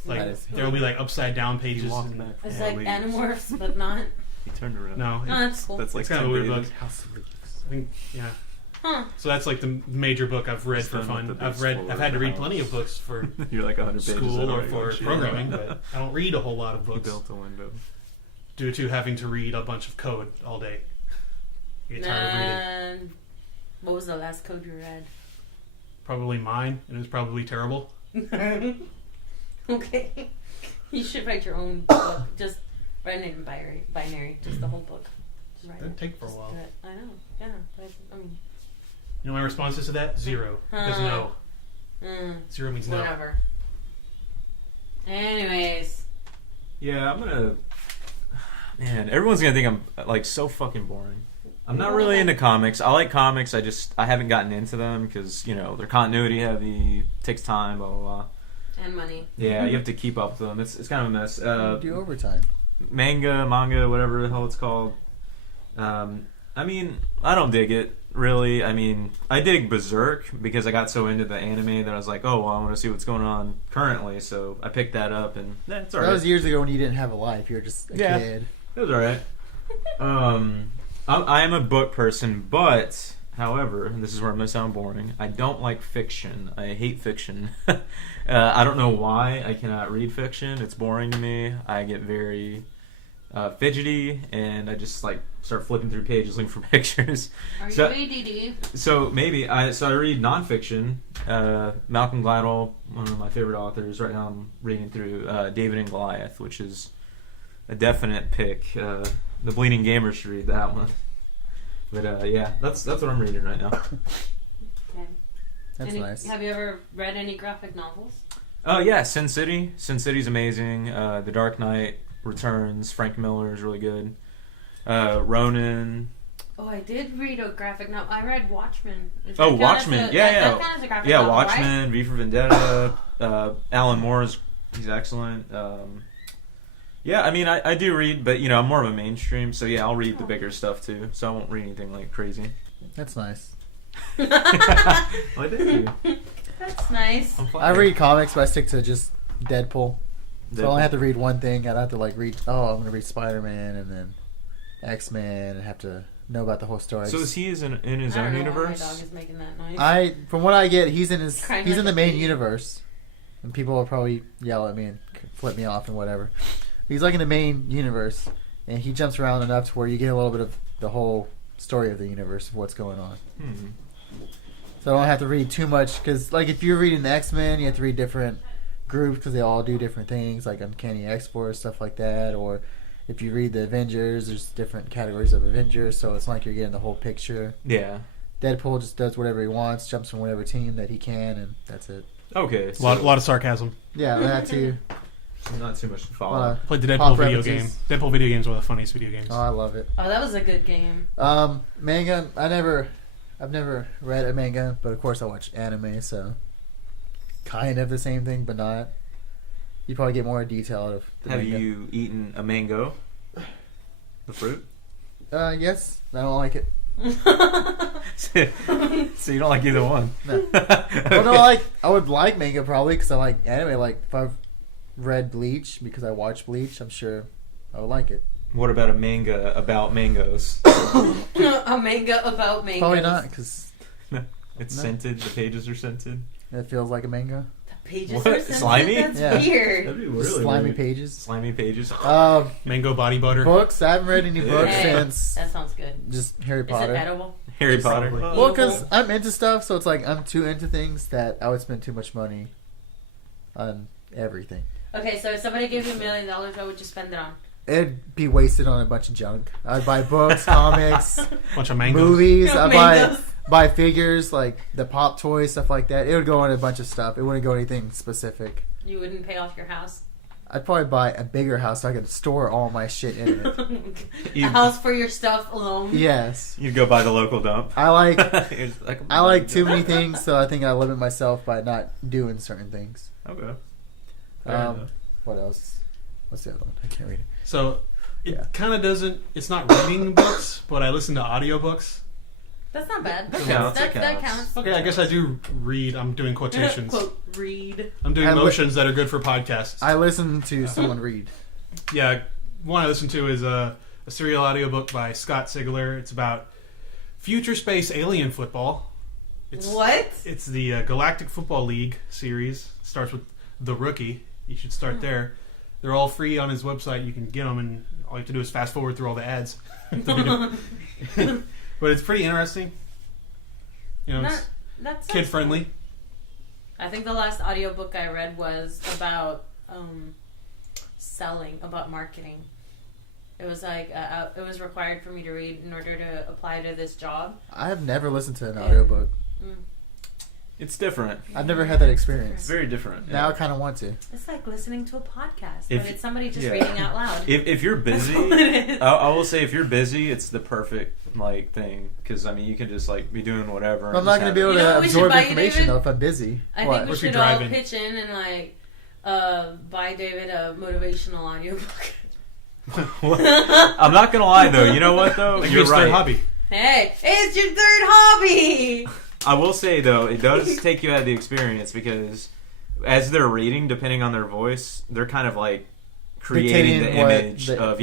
Like That is- there will be like upside down pages. He walked and- back. It's Yeah, like leaves. Animorphs, but not. He turned around. No, Oh, that's cool. That's like it's kind of a weird book. House of Leaves. I think, yeah. Huh. So that's like the major book I've read Just for done fun. with the I've big had to explorer read house. plenty of books for You're like 100 pages school in or already, for aren't you? programming, but I don't read a whole lot of He books built a window. due to having to read a bunch of code all day. I get tired of reading. And what was the last code you read? Probably mine, and it was probably terrible. Okay. You should write your own book. Just write it in binary. Just the whole book. Just write That'd it. take for a Just while. do it. I know. Yeah. But, I mean, You know my response is to that? 0. Because no. 0 means no. whatever. Anyways. Yeah, I'm gonna. Man, everyone's gonna think I'm like so fucking boring. I'm not really into comics. I like comics. I haven't gotten into them because they're continuity heavy, takes time, blah blah blah. And money. Yeah, you have to keep up with them. It's kind of a mess. Do overtime. Manga, whatever the hell it's called. I I mean, I don't dig it, really. I mean, I dig Berserk because I got so into the anime that I was like, oh, well, I want to see what's going on currently. So I picked that up, and it's all right. That was years ago when you didn't have a life. You were just a kid. It was all right. I am a book person, but, however, and this is where I'm going to sound boring, I don't like fiction. I hate fiction. I don't know why I cannot read fiction. It's boring to me. I get very fidgety, and I just like start flipping through pages looking for pictures. Are you ADD? So maybe I read nonfiction. Malcolm Gladwell, one of my favorite authors. Right now, I'm reading through David and Goliath, which is a definite pick. The Bleeding Gamer should read that one. But yeah, that's what I'm reading right now. Okay. That's nice. Have you ever read any graphic novels? Oh yeah, Sin City. Sin City's amazing. The Dark Knight Returns. Frank Miller is really good. Ronin. Oh, I did read a graphic novel. I read Watchmen. Watchmen. Yeah. That counts as a graphic novel, Watchmen, right? V for Vendetta. Alan Moore he's excellent. Yeah, I mean, I do read, but, I'm more of a mainstream, so yeah, I'll read the bigger stuff, too. So I won't read anything, like, crazy. That's nice. Well, thank you. That's nice. I read comics, but I stick to just Deadpool. So I only have to read one thing. I don't have to, like, read, I'm going to read Spider-Man and then X-Men and have to know about the whole story. So is he in his I own don't know why universe? my dog is making that noise. From what I get, he's in Crying he's like in the a main baby. universe. And people will probably yell at me and flip me off and whatever. He's like in the main universe, and he jumps around enough to where you get a little bit of the whole story of the universe of what's going on. So I don't have to read too much, because like if you're reading the X-Men, you have to read different groups because they all do different things, like Uncanny X-Force, stuff like that. Or if you read the Avengers, there's different categories of Avengers, so it's not like you're getting the whole picture. Yeah. Deadpool just does whatever he wants, jumps from whatever team that he can, and that's it. Okay. A lot of sarcasm. Yeah, that too. Not too much to follow. Played the Deadpool Pop video references. game. Deadpool video game is one of the funniest video games. Oh, I love it. Oh, that was a good game. Manga. I've never read a manga, but of course I watch anime, so kind of the same thing, but not. You probably get more detail out of the Have manga. you eaten a mango? The fruit? Yes. I don't like it. So you don't like either one? No. Well, no, I would like manga probably because I like anime. Like if I've read Bleach because I watch Bleach, I'm sure I would like it. What about a manga about mangoes? A manga about mangoes. Probably not because It's No. scented. The pages are scented. it feels like a manga. The pages What? are sensitive? Slimy? That's Yeah. weird. That'd be Slimy weird. pages. Slimy pages. Mango body butter. Books. I haven't read any books Hey, since that sounds good. just Harry Is it Potter. edible? Harry Potter. Probably. Well, because I'm into stuff, so it's like I'm too into things that I would spend too much money on everything. Okay, so if somebody gave you $1 million, what would you spend it on? It'd be wasted on a bunch of junk. I'd buy books, comics, Bunch of mangoes. movies. I'd Mangoes. buy figures, like the pop toys, stuff like that. It would go on a bunch of stuff. It wouldn't go anything specific. You wouldn't pay off your house? I'd probably buy a bigger house so I could store all my shit in it. A house for your stuff alone? Yes. You'd go by the local dump. I like It's like, I like too many things, so I think I limit myself by not doing certain things. Okay. Fair enough. What else? What's the other one? I can't read it. So it Yeah. kind of doesn't. It's not reading books, but I listen to audiobooks. That's not bad. That counts, That that counts. counts. Okay, I guess I do read. I'm doing quotations. Quote, read. I'm doing I li- motions that are good for podcasts. I listen to someone read. Yeah, one I listen to is a serial audiobook by Scott Sigler. It's about future space alien football. What? It's the Galactic Football League series. It starts with The Rookie. You should start there. They're all free on his website. You can get them, and all you have to do is fast forward through all the ads. But it's pretty interesting. You know, it's That's kid friendly. I think the last audiobook I read was about selling, about marketing. It was like it was required for me to read in order to apply to this job. I have never listened to an audiobook. It's different. I've never had that It's experience. very different. Now I kind of want to. It's like listening to a podcast, If- but it's somebody just yeah. reading out loud. If you're busy, That's what it is. I will say if you're busy, it's the perfect like thing because I mean you can just like be doing whatever. I'm not going to be able You know to what we should absorb buy, information David? though if I'm busy. I What? think we What if you're should all driving? pitch in and like buy David a motivational audiobook. I'm not gonna lie though. You know what though? Like You're it's their right. hobby. Hey, it's your third hobby. I will say though, it does take you out of the experience because as they're reading, depending on their voice, they're kind of like creating the image of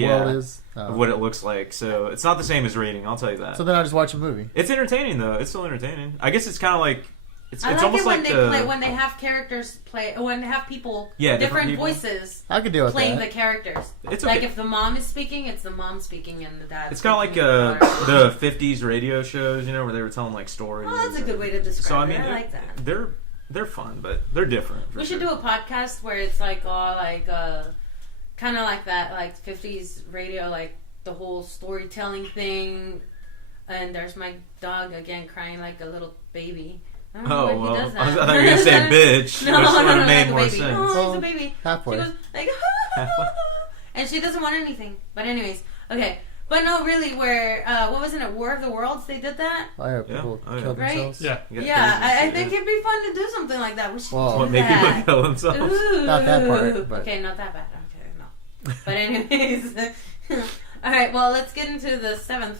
what it looks like. So it's not the same as reading. I'll tell you that. So then I just watch a movie. It's entertaining though. It's still entertaining. I guess it's kind of like it's I like almost it when like they play, when they have characters play, when they have people, different people. voices. I could deal with playing that. the characters. It's okay. Like if the mom is speaking, it's the mom speaking, and the dad. It's kind of like the '50s radio shows, where they were telling like stories. Oh, that's a good way to describe So I it. mean, I like that. They're fun, but they're different. We should do a podcast where it's like all like kind of like that, like 50s radio, like the whole storytelling thing. And there's my dog again crying like a little baby. I don't know why he does that. I thought you were gonna say bitch. No, which would have made like more a baby. sense. Oh, he's a baby. Halfway. She goes like, Halfway. and she doesn't want anything. But anyways, okay. But no, really, where what was it? War of the Worlds? They did that. I have people killed Right? themselves. Yeah. Yeah, I think it'd be fun to do something like that. We should Well, do What, make that. people kill themselves? Ooh. Not that part, but- Okay, not that bad. Okay, no. But anyways, all right. Well, let's get into the 7th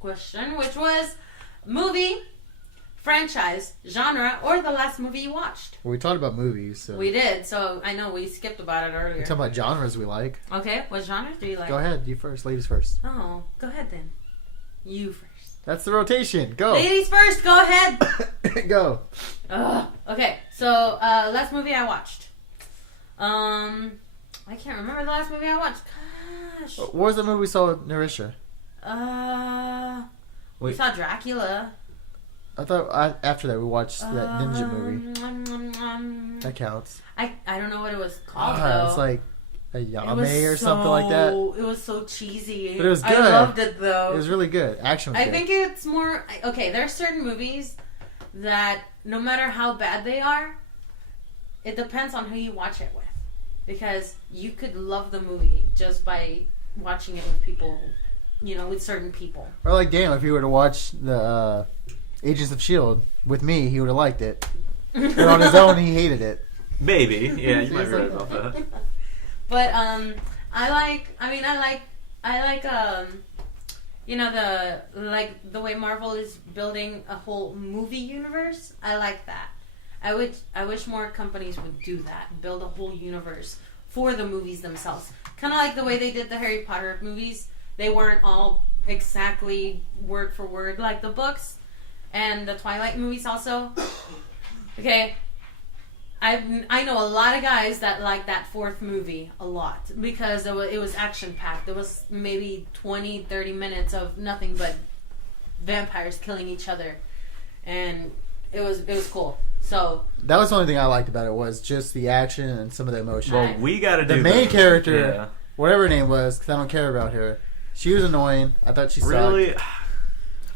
question, which was movie, franchise, genre, or the last movie you watched. Well, we talked about movies, so We did. So I know we skipped about it we're earlier. talking about genres we like. Okay, what genres do you like? Go ahead, you first. Ladies first. Oh, go ahead then. You first. That's the rotation. Go. Ladies first. Go ahead. Go. Ugh. Okay, so last movie I watched. I can't remember the last movie I watched. Gosh. What was the movie we saw with Narisha? We Wait. saw Dracula. I thought after that we watched that ninja movie. That counts. I don't know what it was called though. It's like a It Yame was or something like that. It was so cheesy. But it was I good. loved it though. It was really good. Action was I good. think it's more okay. There are certain movies that no matter how bad they are, it depends on who you watch it with, because you could love the movie just by watching it with people, with certain people. Or like, damn, if he were to watch the Agents of S.H.I.E.L.D. with me, he would have liked it. But on his own, he hated it. Maybe. Yeah, you might be right about that. But I like the way Marvel is building a whole movie universe. I like that. I wish more companies would do that, build a whole universe for the movies themselves. Kind of like the way they did the Harry Potter movies. They weren't all exactly word for word like the books, and the Twilight movies also. Okay. I know a lot of guys that like that 4th movie a lot because it was action-packed. There was maybe 20, 30 minutes of nothing but vampires killing each other. And it was cool. So That was the only thing I liked about it, was just the action and some of the emotion. Well, we got to do The main character, Yeah. whatever her name was, because I don't care about her, she was annoying. I thought she sucked. Really?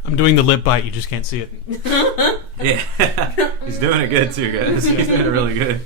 I'm doing the lip bite. You just can't see it. Yeah. He's doing it good too, guys. He's doing it really good.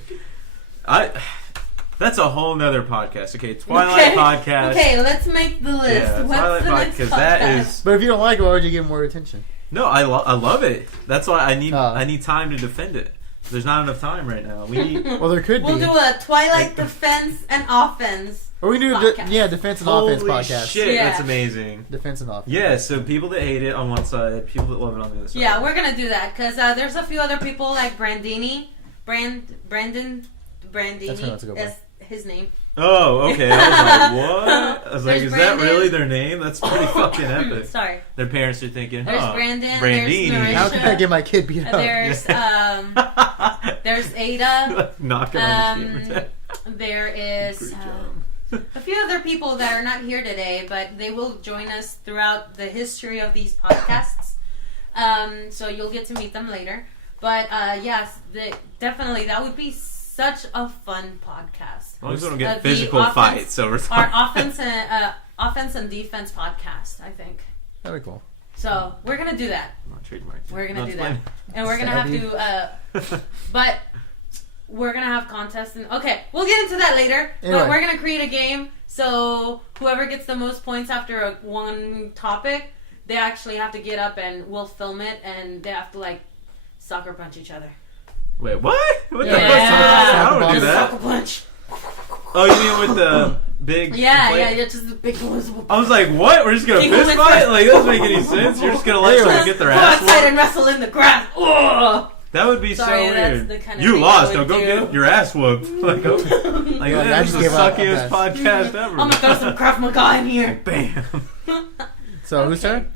That's a whole nother podcast. Okay, Twilight podcast. Okay, let's make the list. Yeah, What's Twilight the podcast, next because podcast? that is... But if you don't like it, why would you give more attention? No, I love it. That's why I need Oh. time to defend it. There's not enough time right now. We need... Well, there could We'll be. do a Twilight defense and offense. Or we can do podcast. defense and offense Holy podcast. shit, Yeah. that's amazing. Defense and offense. Yeah, so people that hate it on one side, people that love it on the other side. Yeah, we're gonna do that because there's a few other people like Brandini. Brandini That's a good one. is his name. Oh, okay. I was like, what? I was like, There's is Brandon. that really their name? That's pretty fucking epic. Sorry. Their parents are thinking, There's huh, Brandon, Brandini. there's How can I get my kid beat up? There's Ada. Knocking on his gamer tag. There is Great job. a few other people that are not here today, but they will join us throughout the history of these podcasts. So you'll get to meet them later. But yes, definitely that would be such a fun podcast. As long as we don't get The physical offense- fights over Our time. offense and defense podcast, I think. That'd be cool. So we're gonna do that. I'm not trademarked. We're gonna Not do that, mine. and we're gonna have to. But we're gonna have contests, and okay, we'll get into that later. Anyway. But we're gonna create a game, so whoever gets the most points after one topic, they actually have to get up and we'll film it, and they have to like sucker punch each other. Wait, what? What the Yeah. fuck? I don't do Just that. sucker punch. Oh, you mean with big. Yeah, just the big invisible. I was like, what? We're just gonna Big fist invisible- fight? Like, that doesn't make any sense. You're just gonna let someone get their Go ass outside and whooped? wrestle in the grass. Ugh. That would be Sorry, so that's weird. the kind of You thing lost. I Now would go do. get your ass whooped. Like, I this is the just give up. suckiest podcast ever. I'm gonna throw some Krav Maga in here. Bam. So whose turn?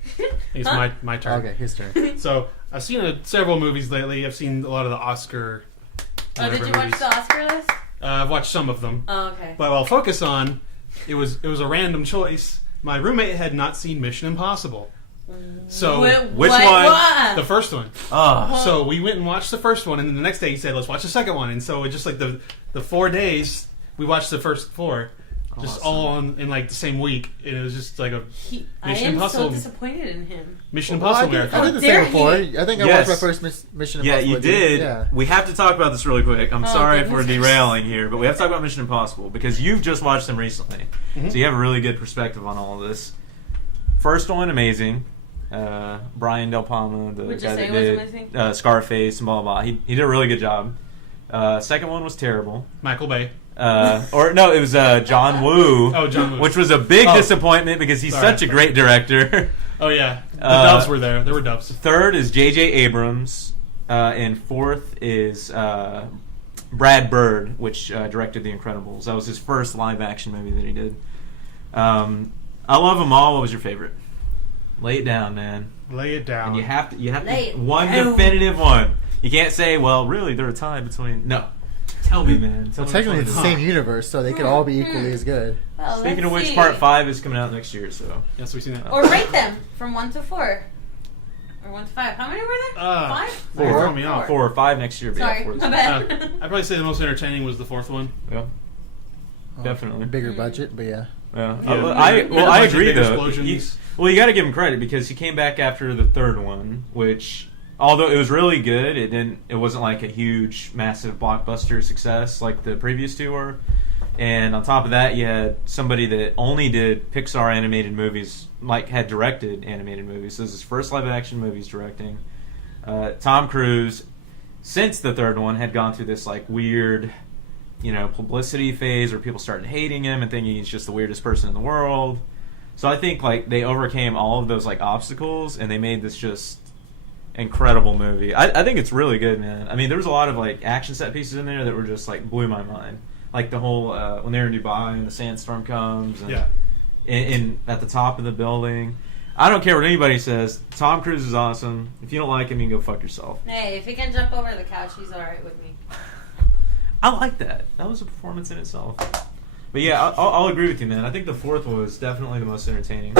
It's Huh? my turn. Okay, his turn. So I've seen several movies lately. I've seen a lot of the Oscar. Oh, did whatever you watch movies. the Oscar list? I've watched some of them, Oh, okay. but I'll focus on. It was a random choice. My roommate had not seen Mission Impossible, so Which one? What? the first one. Oh. So we went and watched the first one, and then the next day he said, "Let's watch the second one." And so it just like the 4 days we watched the first 4, just Awesome. all in like the same week, and it was just like a I Mission am Impossible. so disappointed in him. Mission Well, I Impossible did marathon. the dare same before. he? I think I Yes. watched my first Mission Yeah, Impossible. you with did. Yeah. We have to talk about this really quick. I'm Oh, sorry if we're goodness. derailing here, but we have to talk about Mission Impossible because you've just watched them recently. Mhm. So you have a really good perspective on all of this. First one, amazing. Brian Del Palma, the Would you guy say that it was amazing? did Scarface and blah, blah, blah. He did a really good job. Second one was terrible. Michael Bay. Or no, it was John Woo. Oh, John Woo. Which was a big Oh. disappointment because he's Sorry. such a great director. Oh yeah, the Uh, doves were there. There were doves. Third is J.J. Abrams, and fourth is Brad Bird, which directed The Incredibles. That was his first live-action movie that he did. I love them all. What was your favorite? Lay it down, man. Lay it down. And you have Lay it to one down. definitive one. You can't say, well, really, they're a tie between. No, tell me, man. Tell Well, me technically, which it's one the it same is. universe, so they could all be equally as good. Well, Speaking of let's which, see. Part 5 is coming out next year. So Yes, we've seen that. Or rate them from 1 to 4. Or 1 to 5. How many were there? 5? You're Four. throwing me off. 4 or 5 next year. But Sorry, yeah, 4 my is- bad. I'd probably say the most entertaining was the fourth one. Yeah. Oh, Definitely. Bigger budget, but yeah. Yeah. Yeah, I bigger agree budget, though. explosions. Well, you got to give him credit because he came back after the third one, which although it was really good, it wasn't like a huge, massive blockbuster success like the previous 2 were. And on top of that, you had somebody that only did Pixar animated movies, like had directed animated movies. So this is his first live action movies directing. Tom Cruise, since the third one, had gone through this like weird, publicity phase where people started hating him and thinking he's just the weirdest person in the world. So I think like they overcame all of those like obstacles and they made this just incredible movie. I think it's really good, man. I mean, there was a lot of like action set pieces in there that were just like blew my mind. Like the whole when they're in Dubai and the sandstorm comes and Yeah. in at the top of the building. I don't care what anybody says. Tom Cruise is awesome. If you don't like him, you can go fuck yourself. Hey, if he can jump over the couch, he's alright with me. I like that. That was a performance in itself. But yeah, I'll agree with you, man. I think the fourth was definitely the most entertaining.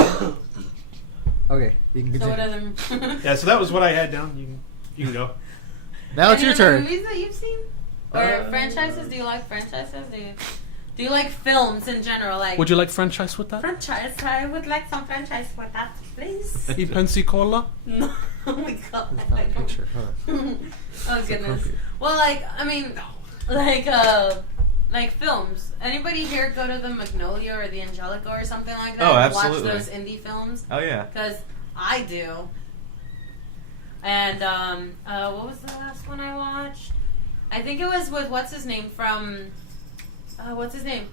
Okay, you can So what continue. other... Yeah, so that was what I had down. You can go. Now it's Any your other turn. movies that you've seen? Or franchises? Do you like franchises? Do you like films in general? Like Would you like franchise with that? franchise? I would like some franchise with that, please. E Pensacola? No, oh my god. It's not a picture. Hold on. Oh It's goodness. appropriate. Well, like films. Anybody here go to the Magnolia or the Angelica or something like that? Oh, and absolutely. Watch those indie films Oh yeah. because I do. And what was the last one I watched? I think it was with what's his name from. What's his name?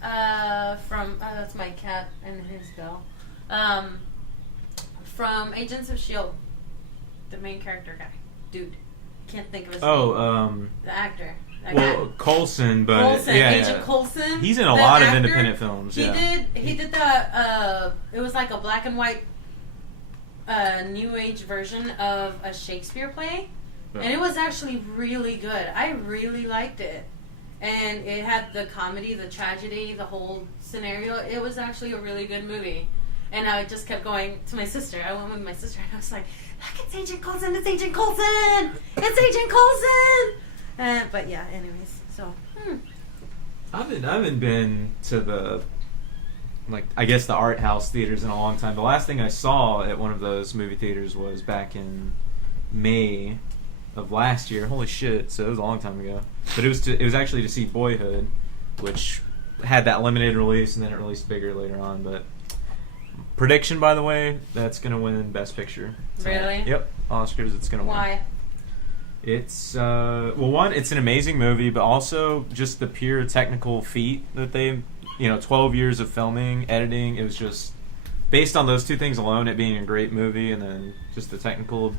From that's my cat and his bell. From Agents of S.H.I.E.L.D. The main character guy. Dude. Can't think of his name. Oh, The actor. That well, guy. Coulson, but Coulson. yeah, Agent yeah. Coulson. He's in a the lot of actor. independent films. Yeah. He did the it was like a black and white new age version of a Shakespeare play. Yeah. And it was actually really good. I really liked it. And it had the comedy, the tragedy, the whole scenario. It was actually a really good movie. And I just kept going to my sister. I went with my sister and I was like, look, it's Agent Coulson, it's Agent Coulson! It's Agent Coulson! But yeah, anyways, so. I haven't been to the I guess the art house theaters in a long time. The last thing I saw at one of those movie theaters was back in May of last year. Holy shit! So it was a long time ago. But it was actually to see Boyhood, which had that limited release and then it released bigger later on. But prediction, by the way, that's gonna win Best Picture. Really? Yep, Oscars. It's gonna win. Why? It's one, it's an amazing movie, but also just the pure technical feat that they 12 years of filming, editing. It was just based on those two things alone, it being a great movie, and then just the technical,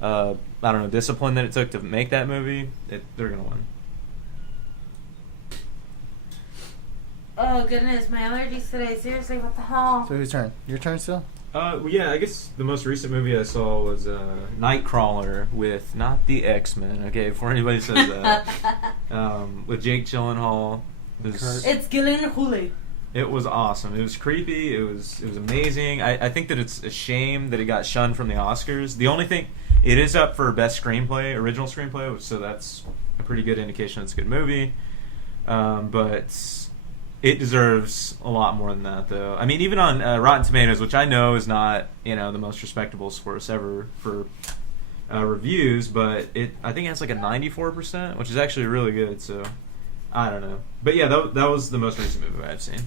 discipline that it took to make that movie. They're gonna win. Oh goodness, my allergies today. Seriously, what the hell? So whose turn? Your turn still? Yeah, I guess the most recent movie I saw was Nightcrawler with not the X-Men. Okay, before anybody says that, with Jake Gyllenhaal. It's Gyllenhaal. It was awesome. It was creepy. It was amazing. I think that it's a shame that it got shunned from the Oscars. The only thing, it is up for best screenplay, original screenplay, so that's a pretty good indication it's a good movie. But it deserves a lot more than that, though. I mean, even on Rotten Tomatoes, which I know is not the most respectable source ever for reviews, but I think it has like a 94%, which is actually really good. So I don't know, but yeah, that was the most recent movie I've seen.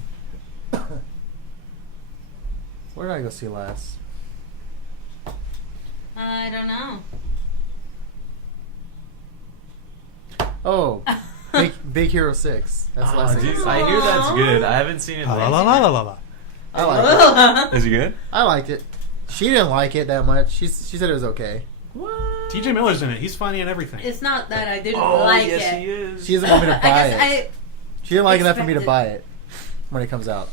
Where did I go see last? I don't know. Oh, Big Hero 6. That's the last thing. Dude, I hear that's good. I haven't seen it. La la la la la la. I liked it. Is it good? I liked it. She didn't like it that much. She said it was okay. What? TJ Miller's in it. He's funny and everything. It's not that I didn't like yes, it. he is. She doesn't want me to buy it. I She didn't like enough for me to expected- buy it when it comes out.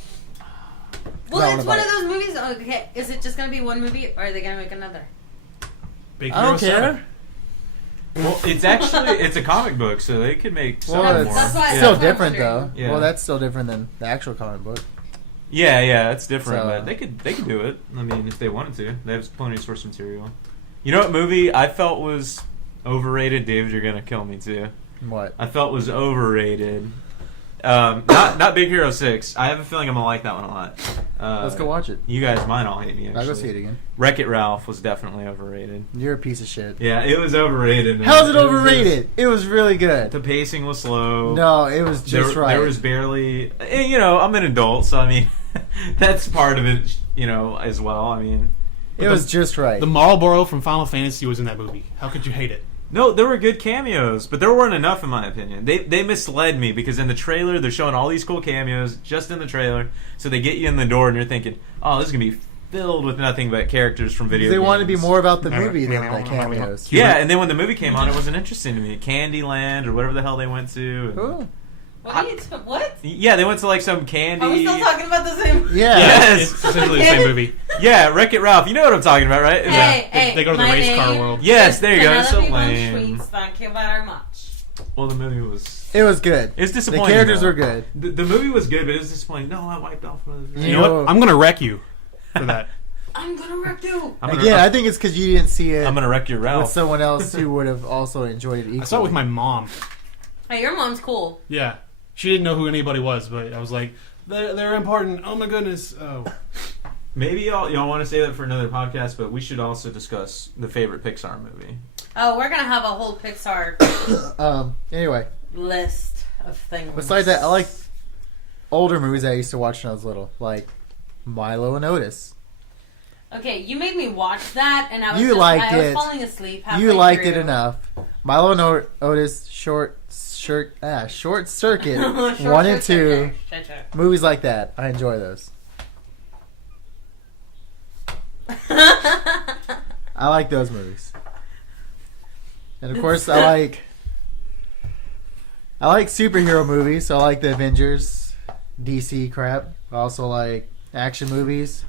Well, I it's wanna one buy of those movies. Okay, is it just gonna be one movie, or are they gonna make another? Big I Hero don't care. 7. Well, it's a comic book, so they could make Well, seven it's more. That's why- still that's what I'm different though. wondering. Yeah. Well, that's still different than the actual comic book. Yeah, it's different, So- but they could do it. I mean, if they wanted to, they have plenty of source material. You know what movie I felt was overrated? David, you're gonna kill me too. What? I felt was overrated. Not Big Hero 6. I have a feeling I'm gonna like that one a lot. Let's go watch it. You guys might all hate me. Actually. I'll go see it again. Wreck-It Ralph was definitely overrated. You're a piece of shit. Yeah, it was overrated. Man. How's it was overrated? It was really just- good. the pacing was slow. No, it was just right. There was barely. I'm an adult, so I mean, that's part of it. As well. I mean, it was just right. The Marlboro from Final Fantasy was in that movie. How could you hate it? no, there were good cameos, but there weren't enough in my opinion. They misled me because in the trailer they're showing all these cool cameos just in the trailer, so they get you in the door and you're thinking, oh, this is gonna be filled with nothing but characters from video they games. wanted to be more about the movie than the cameos. Yeah, and then when the movie came on, it wasn't interesting to me. Candyland or whatever the hell they went to. And, Ooh. What? yeah, they went to like some candy. Are we still talking about the same? Yeah. Yes. It's essentially the same movie. Yeah, Wreck-It Ralph. You know what I'm talking about, right? Hey, They go to the my race car name world. Yes, is there you go. It's so Penelope von lame. Schweetz. Thank you very much. Well, the movie was. It was good. It's The disappointing. characters though. were good. The movie was good, but it was disappointing. No, I wiped off. You know what? I'm gonna wreck you for that. I'm gonna wreck you. Again, I think it's because you didn't see it I'm gonna wreck your with Ralph. someone else who would have also enjoyed it equally. I saw it with my mom. Hey, your mom's cool. Yeah, she didn't know who anybody was, but I was like, they're important. Oh my goodness. Oh, Maybe y'all want to say that for another podcast, but we should also discuss the favorite Pixar movie. Oh, we're gonna have a whole Pixar Anyway, list of things. besides that, I like older movies I used to watch when I was little, like Milo and Otis. Okay, you made me watch that, and I was You just, liked I was it. falling asleep. halfway You liked through. it enough. Milo and Otis, Short Circuit, Short 1 and 2, circuit. movies like that. I enjoy those. I like those movies. And of course, I like superhero movies. So I like the Avengers, DC crap. I also like action movies.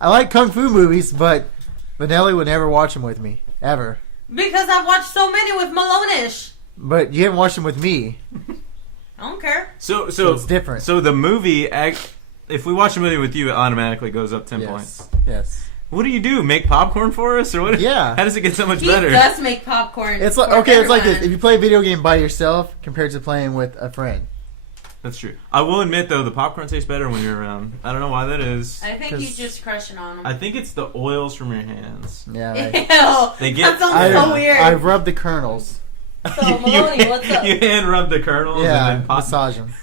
I like kung fu movies, but Vanelli would never watch them with me ever. Because I've watched so many with Malone-ish. But you haven't watched them with me. I don't care. So it's different. So the movie, if we watch a movie with you, it automatically goes up 10 points. Yes. What do you do? Make popcorn for us, or what? Yeah. How does it get so much He better? does make popcorn. It's like for okay. It's like this. everyone. If you play a video game by yourself compared to playing with a friend. That's true. I will admit though, the popcorn tastes better when you're around. I don't know why that is. I think 'cause- he's just crushing on him. I think it's the oils from your hands. Yeah. Ew, They get- that sounds so weird. I rubbed the kernels. So, Maloney, what's up? You hand rub the kernels Yeah. and then pop. Massage them.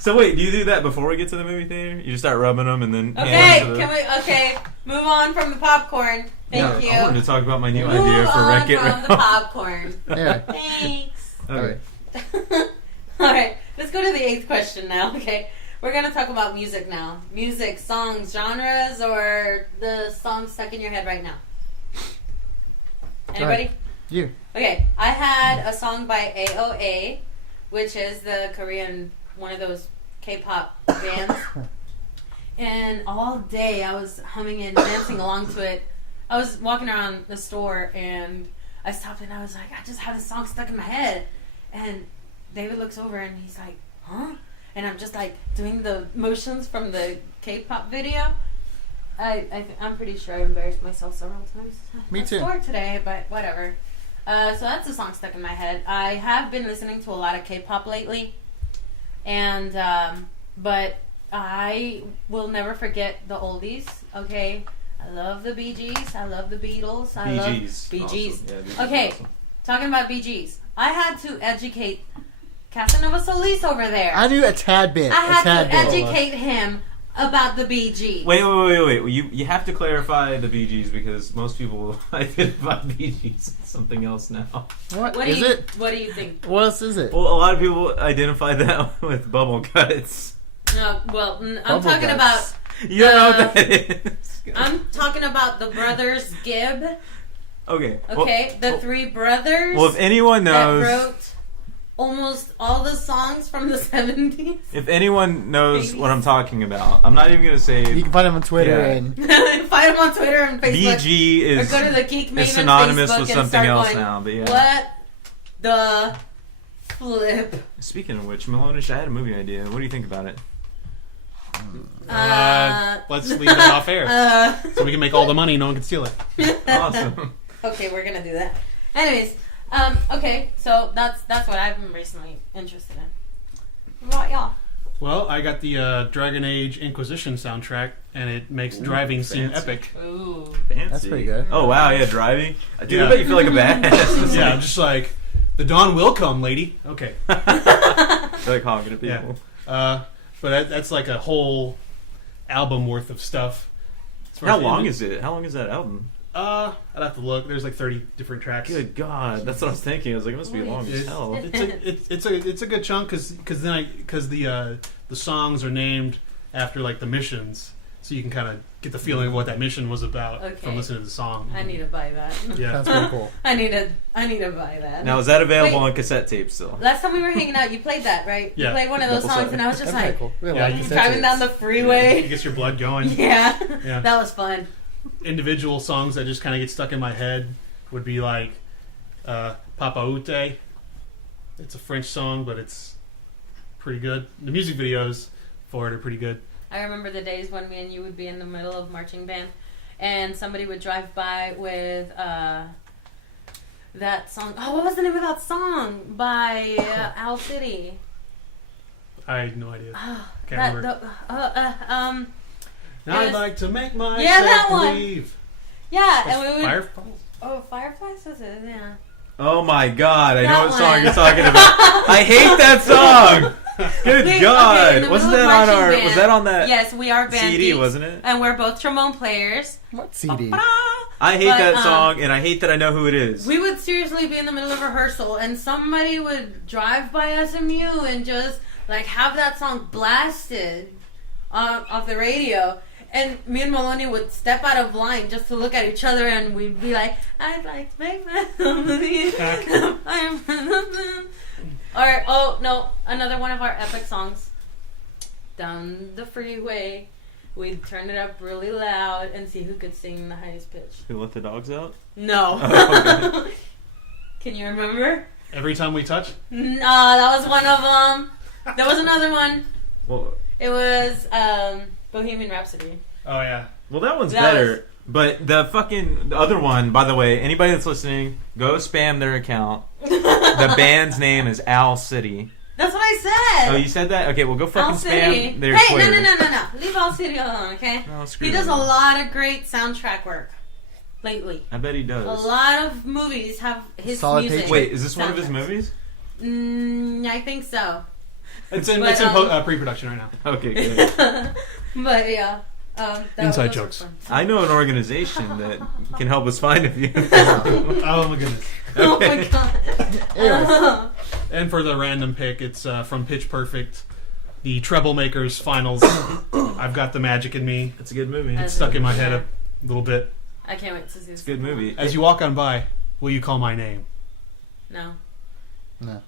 So wait, do you do that before we get to the movie theater? You just start rubbing them and then. Okay, hand them to can we? Okay, move on from the popcorn. Thank you. I wanted to talk about my new Move idea for on Wreck-It from Ralph. the popcorn. Yeah. Thanks. Okay. Okay. All right, let's go to the 8th question now. Okay, We're gonna talk about music now. Music, songs, genres, or the songs stuck in your head right now. Anybody? You. Okay, I had a song by AOA, which is the Korean, one of those K-pop bands. And all day I was humming and dancing along to it. I was walking around the store and I stopped and I was like, I just have this song stuck in my head. And David looks over and he's like, huh? And I'm just like doing the motions from the K-pop video. I'm pretty sure I embarrassed myself several times. Me too. Store today, but whatever. So that's a song stuck in my head. I have been listening to a lot of K-pop lately, and but I will never forget the oldies. Okay, I love the Bee Gees. I love the Beatles. I love Bee Gees. Yeah, Bee Gees Okay, awesome. Talking about Bee Gees, I had to educate Casanova Solis over there. I knew a tad bit. I had to bit. educate him about the Bee Gees. Wait. You have to clarify the Bee Gees because most people identify Bee Gees as something else now. What What is do you, it? What do you think? What else is it? Well, a lot of people identify that with bubble guts. No, well, I'm Bubble talking guts. about. You don't know what that is. I'm talking about the brothers Gibb. Okay. Okay, the three brothers. Well, if anyone knows, that wrote almost all the songs from the 70s. if anyone knows what I'm talking about, I'm not even gonna say You can find him on Twitter Yeah. and Find them on Twitter and Facebook. BG or is go to the GEEKMAVIN is synonymous Facebook with and something start else going, now. But yeah. What the flip? Speaking of which, Melonish, I had a movie idea. What do you think about it? Let's leave that off air so we can make all the money. No one can steal it. Awesome. Okay, we're gonna do that. Anyways, okay, so that's what I've been recently interested in. What about y'all? Well, I got the Dragon Age Inquisition soundtrack, and it makes driving seem fancy. epic. Ooh. Fancy. That's pretty good. Oh wow, yeah, driving. Dude, Yeah. I bet you feel like a badass. Yeah, I'm just like, the dawn will come, lady. Okay. like honking at people. Yeah. But that's like a whole album worth of stuff. How long is it? How long is that album? I'd have to look. There's like 30 different tracks. Good God, that's what I was thinking. I was like, it must be long as hell. It's a good chunk because the songs are named after like the missions, so you can kind of get the feeling of what that mission was about Okay. from listening to the song. I need to buy that. Yeah. That's pretty cool. I need to buy that. Now, is that available Wait. on cassette tape still? Last time we were hanging out, you played that, right? Yeah. You played one of those Double songs, side. and I was just That's like, pretty cool. We have a Yeah, lot of you cassette driving down the tapes. It freeway. gets your blood going. Yeah. Yeah. That was fun. Individual songs that just kind of get stuck in my head would be like Papa Ute. It's a French song, but it's pretty good. The music videos for it are pretty good. I remember the days when me and you would be in the middle of marching band, and somebody would drive by with that song. Oh, what was the name of that song by Owl City? I had no idea. Oh, Can't remember. Now I'd Yes. like to make myself Yeah, that one. believe. yeah, and we would. Fireflies? Oh, Fireflies was it? Yeah. Oh my God, I know That what song one. you're talking about. I hate that song. Good Wait, God, okay, in the wasn't middle that of on our? marching Was band. that on that Yes, we are band CD? geeks, Wasn't it? and we're both trombone players. What CD? I hate But, that song, and I hate that I know who it is. We would seriously be in the middle of rehearsal, and somebody would drive by SMU and just like have that song blasted off the radio. And me and Maloney would step out of line just to look at each other, and we'd be like, "I'd like to make myself believe." Or oh no, another one of our epic songs. Down the freeway, we'd turn it up really loud and see who could sing the highest pitch. Who let the dogs out? No. Oh, okay. Can you remember? Every time we touch? No, that was one of them. There was another one. Well, It was Bohemian Rhapsody. Oh, yeah. that one's That better. But the other one, by the way, anybody that's listening, go spam their account. The band's name is Owl City. That's what I said. Oh, you said that? Okay, well, go fucking Owl City. spam their Hey, Twitter. no. Leave Owl City alone, okay? Oh, screw He does a that. lot of great soundtrack work lately. I bet he A does. lot of movies have his Solid music. paycheck. Wait, is this one of his soundtracks. movies? I think so. It's in, But, pre-production right now. Okay, good. But yeah. That Inside those jokes. were fun. I know an organization that can help us find a few. Oh, my goodness. Oh my Okay. god. Anyways. And for the random pick, it's from Pitch Perfect. the Troublemakers finals. I've Got the Magic in Me. It's a good movie. That's It's stuck in my head a little bit. I can't wait to see this. It's a good movie. As you walk on by, will you call my name? No. No.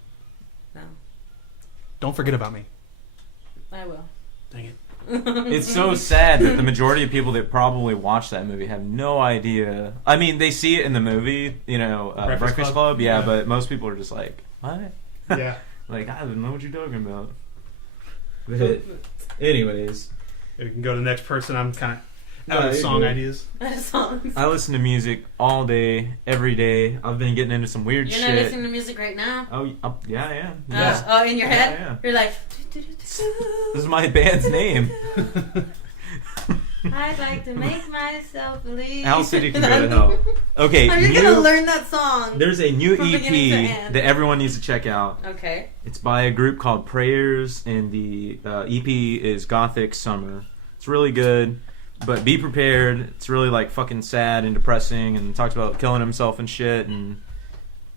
No. Don't forget about me. I will. Dang it. It's so sad that the majority of people that probably watch that movie have no idea. I mean, they see it in the movie, Breakfast Club. Yeah, but most people are just like, what? Yeah. Like, I don't know what you're talking about. But anyways. We can go to the next person. I'm kind of out of song ideas. Songs. I listen to music all day, every day. I've been getting into some weird You're shit. not listening to music right now? Yeah, I am. Oh, in your head? Yeah. You're like... This is my band's name. I'd like to make myself believe. Owl City can go to hell. Okay, Are you going to learn that song? There's a new From beginning to EP end. that everyone needs to check out. Okay. It's by a group called Prayers, and the EP is Gothic Summer. It's really good, but be prepared. It's really like fucking sad and depressing, and talks about killing himself and shit. And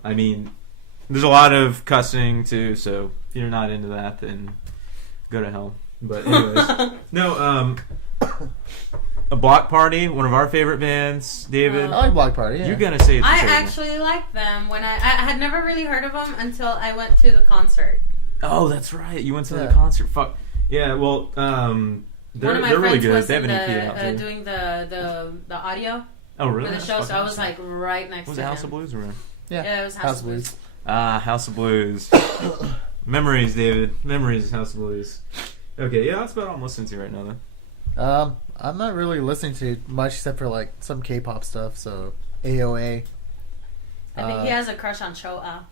I mean, there's a lot of cussing too. So if you're not into that, then go to hell. But anyways, no. A Block Party, one of our favorite bands, David. I like Block Party. Yeah. You're gonna say it's I your favorite. actually like them. When I had never really heard of them until I went to the concert. Oh, that's right. You went to the Yeah. concert. Fuck. Yeah. Well, they're One of my really friends good. was They have in an EP out too. doing the audio Oh, really? for the That's show, so fucking I was awesome. like right next Was to it him. House of Blues or? Yeah, it was House of Blues. House of Blues. Memories, David. Memories, House of Blues. Okay, yeah, that's about all I'm listening to right now, then. I'm not really listening to much except for like some K-pop stuff. So AOA. I think he has a crush on Shoa.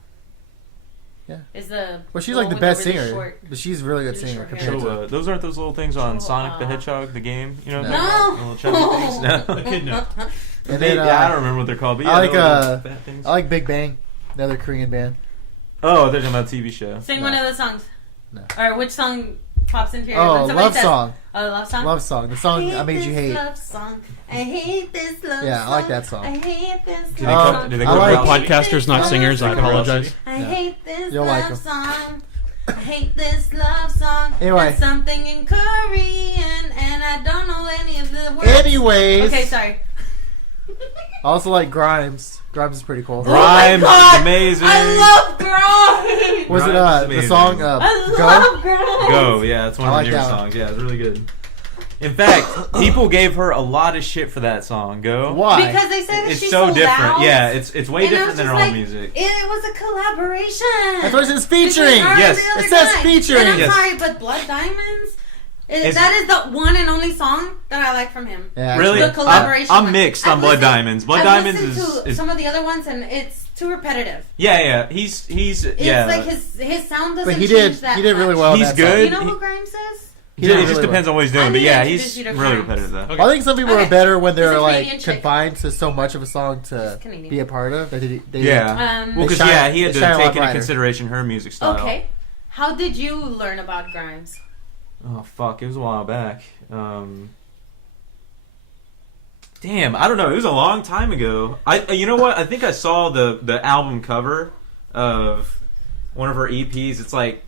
Yeah. Is the Well, she's the like the one with best really singer, short- but she's a really good really singer short compared hair. to. Those aren't those little things on Oh, Sonic the Hedgehog, the game? You know, No. the little chubby things? No. Echidna. And They- then yeah, I don't remember what they're called, but yeah, I like those little fat things. I like Big Bang, another Korean band. Oh, they're talking about a TV show. Sing No. one of the songs. No. Or which song pops into your Oh, when somebody Love says, Song. Oh, love song. Love Song. The song I Made You this Hate. Love song. I hate this love Yeah, I like song. that song. I hate this Do they love co- song. do they I cover like- out- We're podcasters, not singers. I apologize. I Yeah. hate this You'll like love 'em. song. I hate this love song. Anyway. It's something in Korean, and I don't know any of the words. Anyways. Okay, sorry. I also like Grimes. Grimes is pretty cool. Grimes Oh my God! is amazing. I love Grimes. Was it Grimes is the amazing. song I Go? love Grimes. Go, yeah, it's one I of like the newer that one. songs. Yeah, it's really good. In fact, people gave her a lot of shit for that song. Go. Why? Because they said that It's she's so different. loud. Yeah, it's way And I different was than her just own like, music. It was a collaboration. That's what it says featuring. Between her Yes. and the other It says guy. featuring. And I'm Yes. sorry, but Blood Diamonds, It's- that is the one and only song that I like from him. Yeah, Really? The collaboration I'm one. mixed on I've Blood listened- Diamonds. Blood I've Diamonds listened to is some of the other ones, and it's too repetitive. yeah. He's It's yeah. like his sound doesn't But he change did. that He did really much. well. on He's that good. song. You know He- who Grimes is? He did it really just well. depends on what he's doing, I'm but gonna yeah, introduce he's you to really Grimes. repetitive though. Okay. I think some people Okay. are better when they're He's a like Canadian chick. confined to so much of a song to Canadian. be a part of. That they Yeah. Um, Well, because They shine- he had they to shine a lot take into brighter. consideration her music style. Okay. How did you learn about Grimes? Oh fuck! It was a while back. Damn, I don't know. It was a long time ago. You know what? I think I saw the album cover of one of her EPs. It's like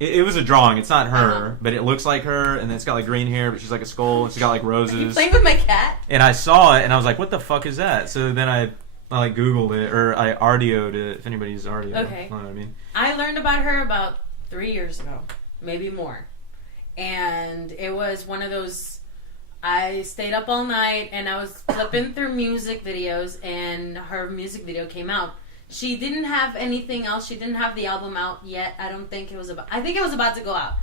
it was a drawing. It's not her, Uh-huh. but it looks like her, and it's got like green hair, but she's like a skull, and she's got like Are you roses. playing with my cat? And I saw it, and I was like, "What the fuck is that?" So then I like Googled it, or I RDO'd it. If anybody's RDO, Okay. you know what I mean? I learned about her about 3 years ago, maybe more. And it was one of those, I stayed up all night and I was flipping through music videos, and her music video came out. She didn't have anything else. She didn't have the album out yet. I think it was about to go out.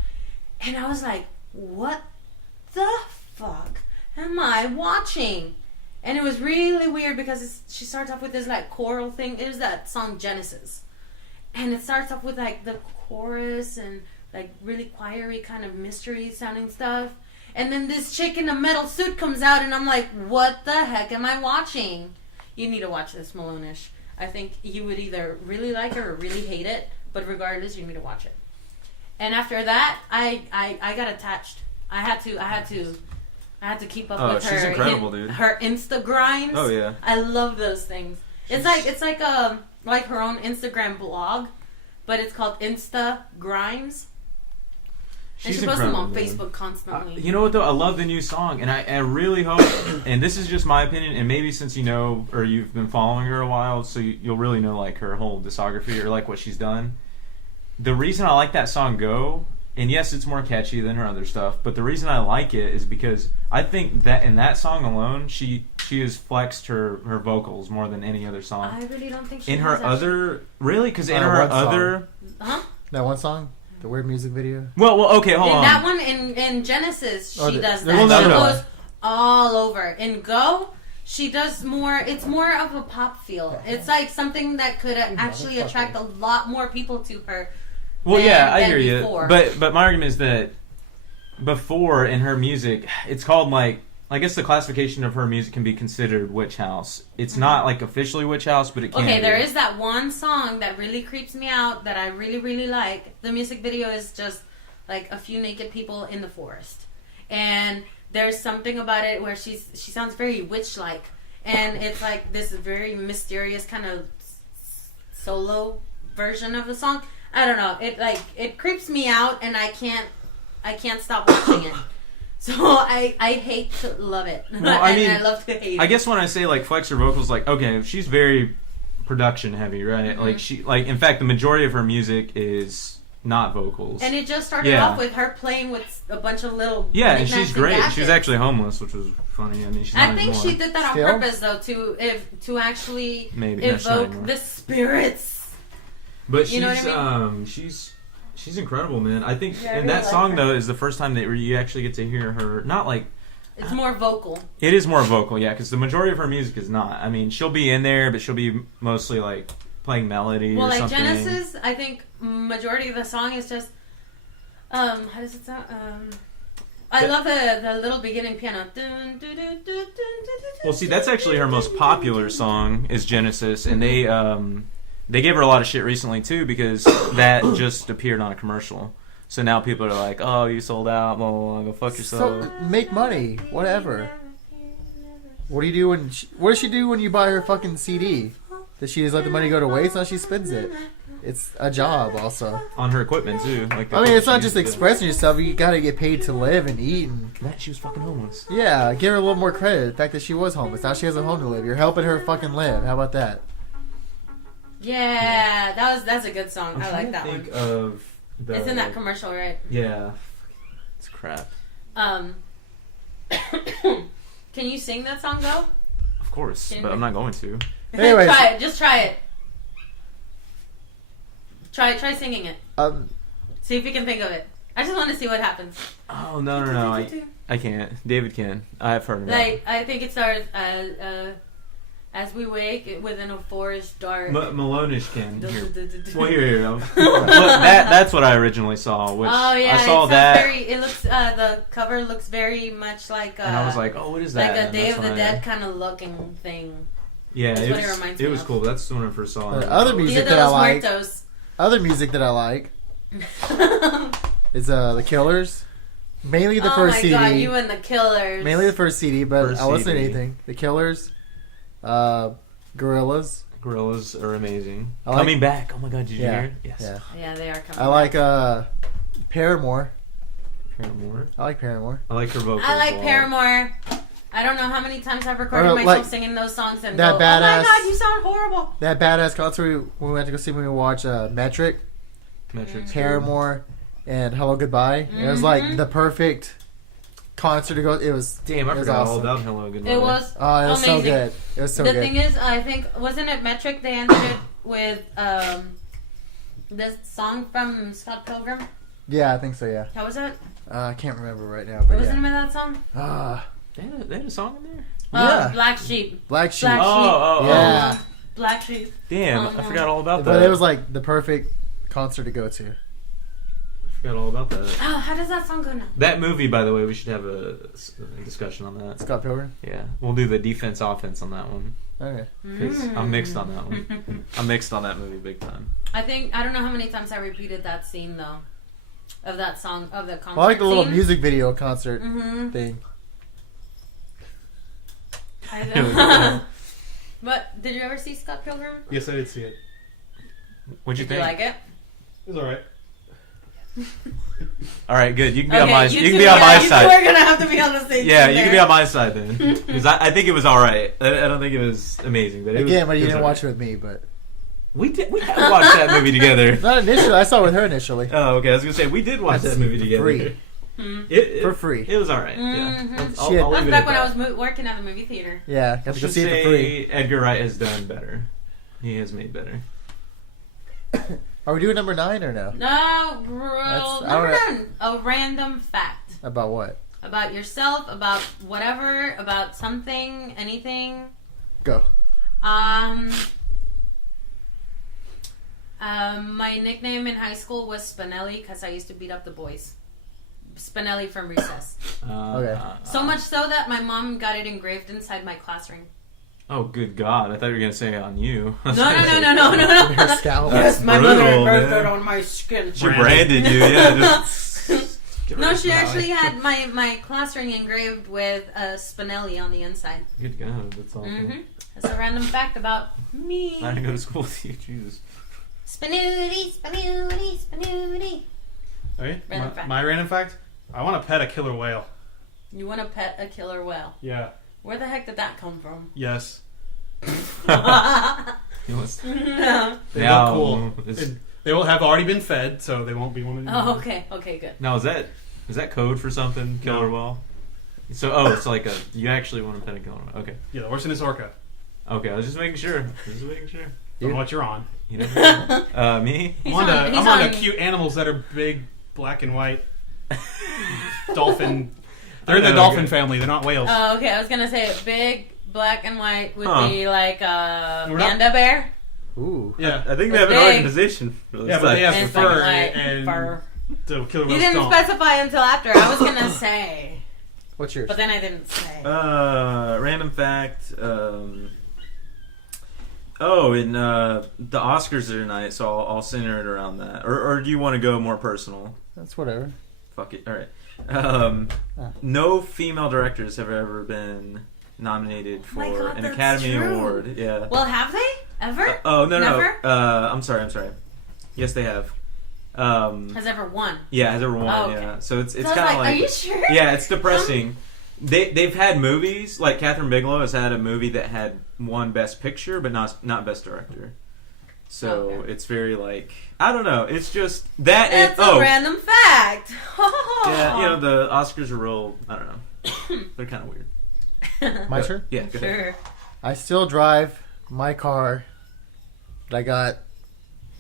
And I was like, what the fuck am I watching? And it was really weird because she starts off with this like choral thing. It was that song Genesis. And it starts off with like the chorus and like really choiry kind of mystery sounding stuff. And then this chick in a metal suit comes out, and I'm like, what the heck am I watching? You need to watch this, Malone-ish. I think you would either really like her or really hate it, but regardless, you need to watch it. And after that, I got attached. I had to keep up Oh, with her. she's incredible, dude. Her Instagrams. Oh yeah. I love those things. It's like her own Instagram blog, but it's called Insta Grimes. And she posts them on Facebook constantly. You know what though? I love the new song, and I really hope. And this is just my opinion, and maybe since you know or you've been following her a while, so you'll really know like her whole discography or like what she's done. The reason I like that song "Go," and yes, it's more catchy than her other stuff, but the reason I like it is because I think that in that song alone, she has flexed her vocals more than any other song. I really don't think she in her has other really because in her other that one song, the weird music video. Well, okay, hold on. That one in Genesis, she does that. No. She goes all over. In Go, she does more. It's more of a pop feel. It's like something that could actually attract a lot more people to her. Well, yeah, I hear before. you. But my argument is that before in her music, it's called like I guess the classification of her music can be considered witch house. It's not like officially witch house, but it can. Okay, be. there is that one song that really creeps me out that I really, really like. The music video is just like a few naked people in the forest, and there's something about it where she sounds very witch-like, and it's like this very mysterious kind of solo version of the song. I don't know. It creeps me out, and I can't stop watching it. So I hate to love it. Well, I mean, I love to hate it. I guess when I say like flex her vocals, like okay, she's very production heavy, right? Mm-hmm. Like in fact, the majority of her music is not vocals. And it just started off with her playing with a bunch of little and she's great. gadgets. She was actually homeless, which was funny. I mean, she's not I think anymore. she did that on purpose, though, to actually evoke the spirits. But you know what I mean? She's incredible, man. I think Yeah, and that song though is the first time that you actually get to hear her. Not like it's more vocal. It is more vocal, yeah, because the majority of her music is not. I mean, she'll be in there, but she'll be mostly like playing melody or something. Well, like Genesis, I think majority of the song is just how does it sound? I love the little beginning piano. Well, see, that's actually her most popular song is Genesis, and they gave her a lot of shit recently too because that just appeared on a commercial. So now people are like, "Oh, you sold out, blah blah blah. Go fuck yourself." So make money, whatever. What do you do when? What does she do when you buy her fucking CD? Does she just let the money go to waste? No, she spends it. It's a job, also. On her equipment too. Like I mean, it's not just expressing yourself. You gotta get paid to live and eat. And she was fucking homeless. Yeah, give her a little more credit. The fact that she was homeless, now she has a home to live. You're helping her fucking live. How about that? Yeah, that's a good song. I like that one. Of it's in that commercial, right? Yeah, it's crap. Can you sing that song though? Of course, but I'm not going to. Anyways, try it. Just try it. Try singing it. See if you can think of it. I just want to see what happens. Oh no! I can't. David can. I've heard of it. I think it starts as we wake within a forest dark. Malone-ish can. Well, here. Look, that's what I originally saw. Which I saw that. It looks. The cover looks very much like. And I was like, oh, what is that? Like a Day of the Dead kind of looking thing. Yeah, that's what it reminds me of. It was cool. That's the one I first saw. Other music that I like. Other music that I like is The Killers. Mainly the first CD. Oh my god, you and The Killers. Mainly the first CD, but I'll listen to anything. The Killers. Gorillaz. Gorillaz are amazing. Coming back. Oh my god, did you hear it? Yes. Yeah, they are coming I like Paramore. Paramore? I like Paramore. I like her vocals. I like Paramore. I don't know how many times I've recorded myself singing those songs and that go, badass, oh my god, you sound horrible. That badass concert we went to go see when we watched Metric. Paramore and Hello Goodbye. Mm-hmm. It was like the perfect concert to go. It was damn. I forgot all about Hello Goodbye. It was. Oh, it was amazing. so good. It was so good. The thing is, I think wasn't it Metric? They ended it with this song from Scott Pilgrim. Yeah, I think so. Yeah. How was that? I can't remember right now. But what was the name of that song? They had a song in there. Yeah. Black Sheep. Black Sheep. Oh, yeah. Black Sheep. Damn, I forgot all about that. But it was like the perfect concert to go to. I forgot all about that. Oh, how does that song go now? That movie, by the way, we should have a discussion on that. Scott Pilgrim? Yeah. We'll do the defense offense on that one. Okay. Because I'm mixed on that one. I'm mixed on that movie big time. I don't know how many times I repeated that scene though. Of that song, of the concert. I like the little music video concert thing. I know. But did you ever see Scott Pilgrim? Yes, I did see it. What'd you think? Did you like it? It was alright. All right, good. You can be on Okay, my. you You can two be on are- my you side. two are gonna have to be on the same Yeah, team you can there. be on my side then, because I think it was all right. I don't think it was amazing, but it Again, but was, you it was didn't all watch it right. with me, but We did. We had watched that movie together. not initially. I saw it with her initially. Oh, okay. I was gonna say we did watch That's that movie together. free. It- For free. It was all right. Yeah. Mhm. I'll Shit. leave That's it back at when I that. was working at the movie theater. Yeah, got I to go should see it for free. say Edgar Wright has done better. He has made better. Are we doing number 9 or no? No, I number don't 9. A random fact About what? about yourself, about whatever, about something, anything. Go. My nickname in high school was Spinelli because I used to beat up the boys. Spinelli from recess. Okay. So much so that my mom got it engraved inside my class ring. Oh, good God! I thought you were gonna say on you. No. Her scalp. That's Yes, my mother brutal, engraved man. it on my skin. She branded you, yeah. Just get No, rid she of actually Spinelli. had my class ring engraved with Spinelli on the inside. Good God, that's awful. Mm-hmm. That's a random fact about me. I didn't go to school with you, Jesus. Spinooty, spinooty, spinooty. Okay. Random fact. My random fact. I want to pet a killer whale. You want to pet a killer whale? Yeah. Where the heck did that come from? Yes. He wants- No. They Now, look cool. is- They will have already been fed, so they won't be one of them. Oh, okay. Okay, good. Now is that code for something? Killer No. whale. So it's like you actually want to pet a killer whale. Okay. Yeah, the worse than this orca. Okay, I was just making sure. Don't know what you're on. You know, me? He's I'm on- he's on on- to cute animals that are big, black and white. Dolphin. They're in the Okay. dolphin family. They're not whales. Oh, okay. I was gonna say big, black, and white would Huh. be like a We're not- panda bear. Ooh. yeah. I think they It's have an big. organization for this. Yeah, but they have And fur, black and fur. the killer You whales didn't don't. specify until after. I was gonna say, What's yours? but then I didn't say. Random fact. And the Oscars are tonight, so I'll center it around that. Or do you want to go more personal? That's whatever. Fuck it. All right. No female directors have ever been nominated for My God, an that's Academy true. Award. Yeah. Well, have they ever? Oh no Never? no. I'm sorry. Yes, they have. Has ever won? Yeah, has ever won. Oh, okay. Yeah. So it's So I was kind of like are you sure? yeah, it's depressing. They've had movies like Catherine Bigelow has had a movie that had won Best Picture but not Best Director. So Okay. it's very like I don't know. It's just that. That's a random fact. Yeah, you know the Oscars are real. I don't know. They're kind of weird. My turn? Yeah, go ahead. Sure. I still drive my car that I got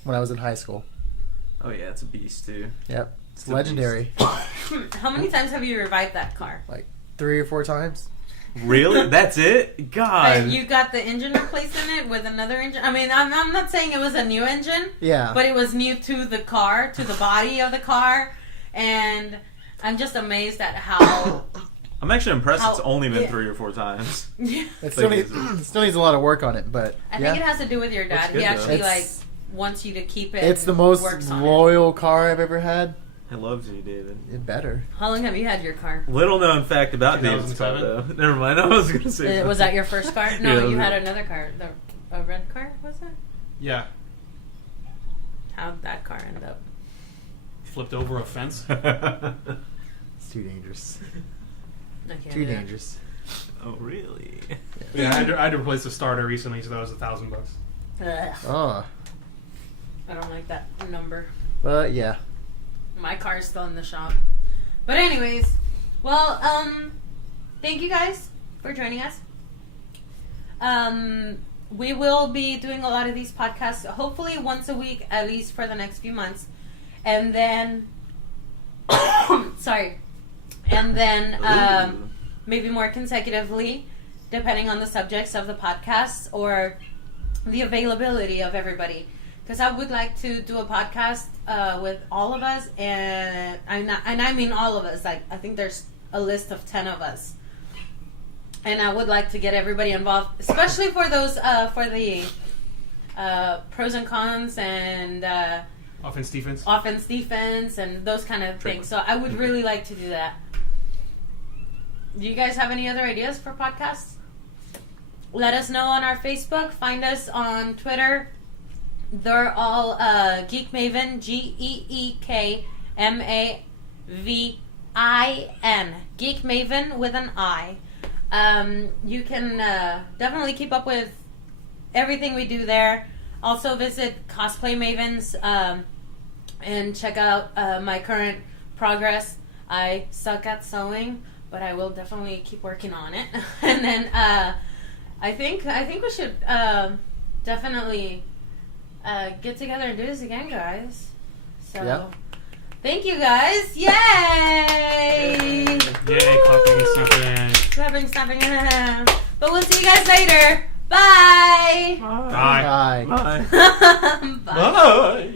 when I was in high school. Oh yeah, it's a beast too. Yep. It's a legendary. How many times have you revived that car? 3 or 4 times. Really? That's it? God. You got the engine replaced in it with another engine? I mean, I'm not saying it was a new engine, Yeah. but it was new to the car, to the body of the car, and I'm just amazed at how... I'm actually impressed. How- It's only been yeah. 3 or 4 times. It still needs, still needs a lot of work on it, but I yeah. think it has to do with your Looks dad. good, He actually, though. like, wants you to keep it. It's the and most works on it. loyal car I've ever had. I love you, David. It better. How long have you had your car? Little known fact about David's car, though. 2007? Never mind. I was gonna say. Was that your first car? No, Yeah, you that had was another car. A red car, was it? Yeah. How'd that car end up? Flipped over a fence. It's too dangerous. I can't Too do that. dangerous. Oh really? Yeah, I had to replace the starter recently, so that was $1,000. Ugh, Oh. I don't like that number. But yeah. My car's still in the shop. But anyways, well, thank you guys for joining us. We will be doing a lot of these podcasts, hopefully once a week, at least for the next few months. And then, sorry. And then, Ooh. maybe more consecutively, depending on the subjects of the podcasts or the availability of everybody. Because I would like to do a podcast with all of us, and I mean all of us. Like, I think there's a list of 10 of us, and I would like to get everybody involved, especially for those for the pros and cons and Offense, defense. offense, defense, and those kind of things. So I would really like to do that. Do you guys have any other ideas for podcasts? Let us know on our Facebook. Find us on Twitter. They're all GeekMaven, MAVIN. GeekMaven with an I. You can definitely keep up with everything we do there. Also visit Cosplay Mavens and check out my current progress. I suck at sewing, but I will definitely keep working on it. And then I think we should definitely get together and do this again, guys. So Yep. thank you guys. Yay! Yay, clapping and snapping. Clapping, snapping. But we'll see you guys later. Bye. Bye. Bye. Bye. Bye. Bye.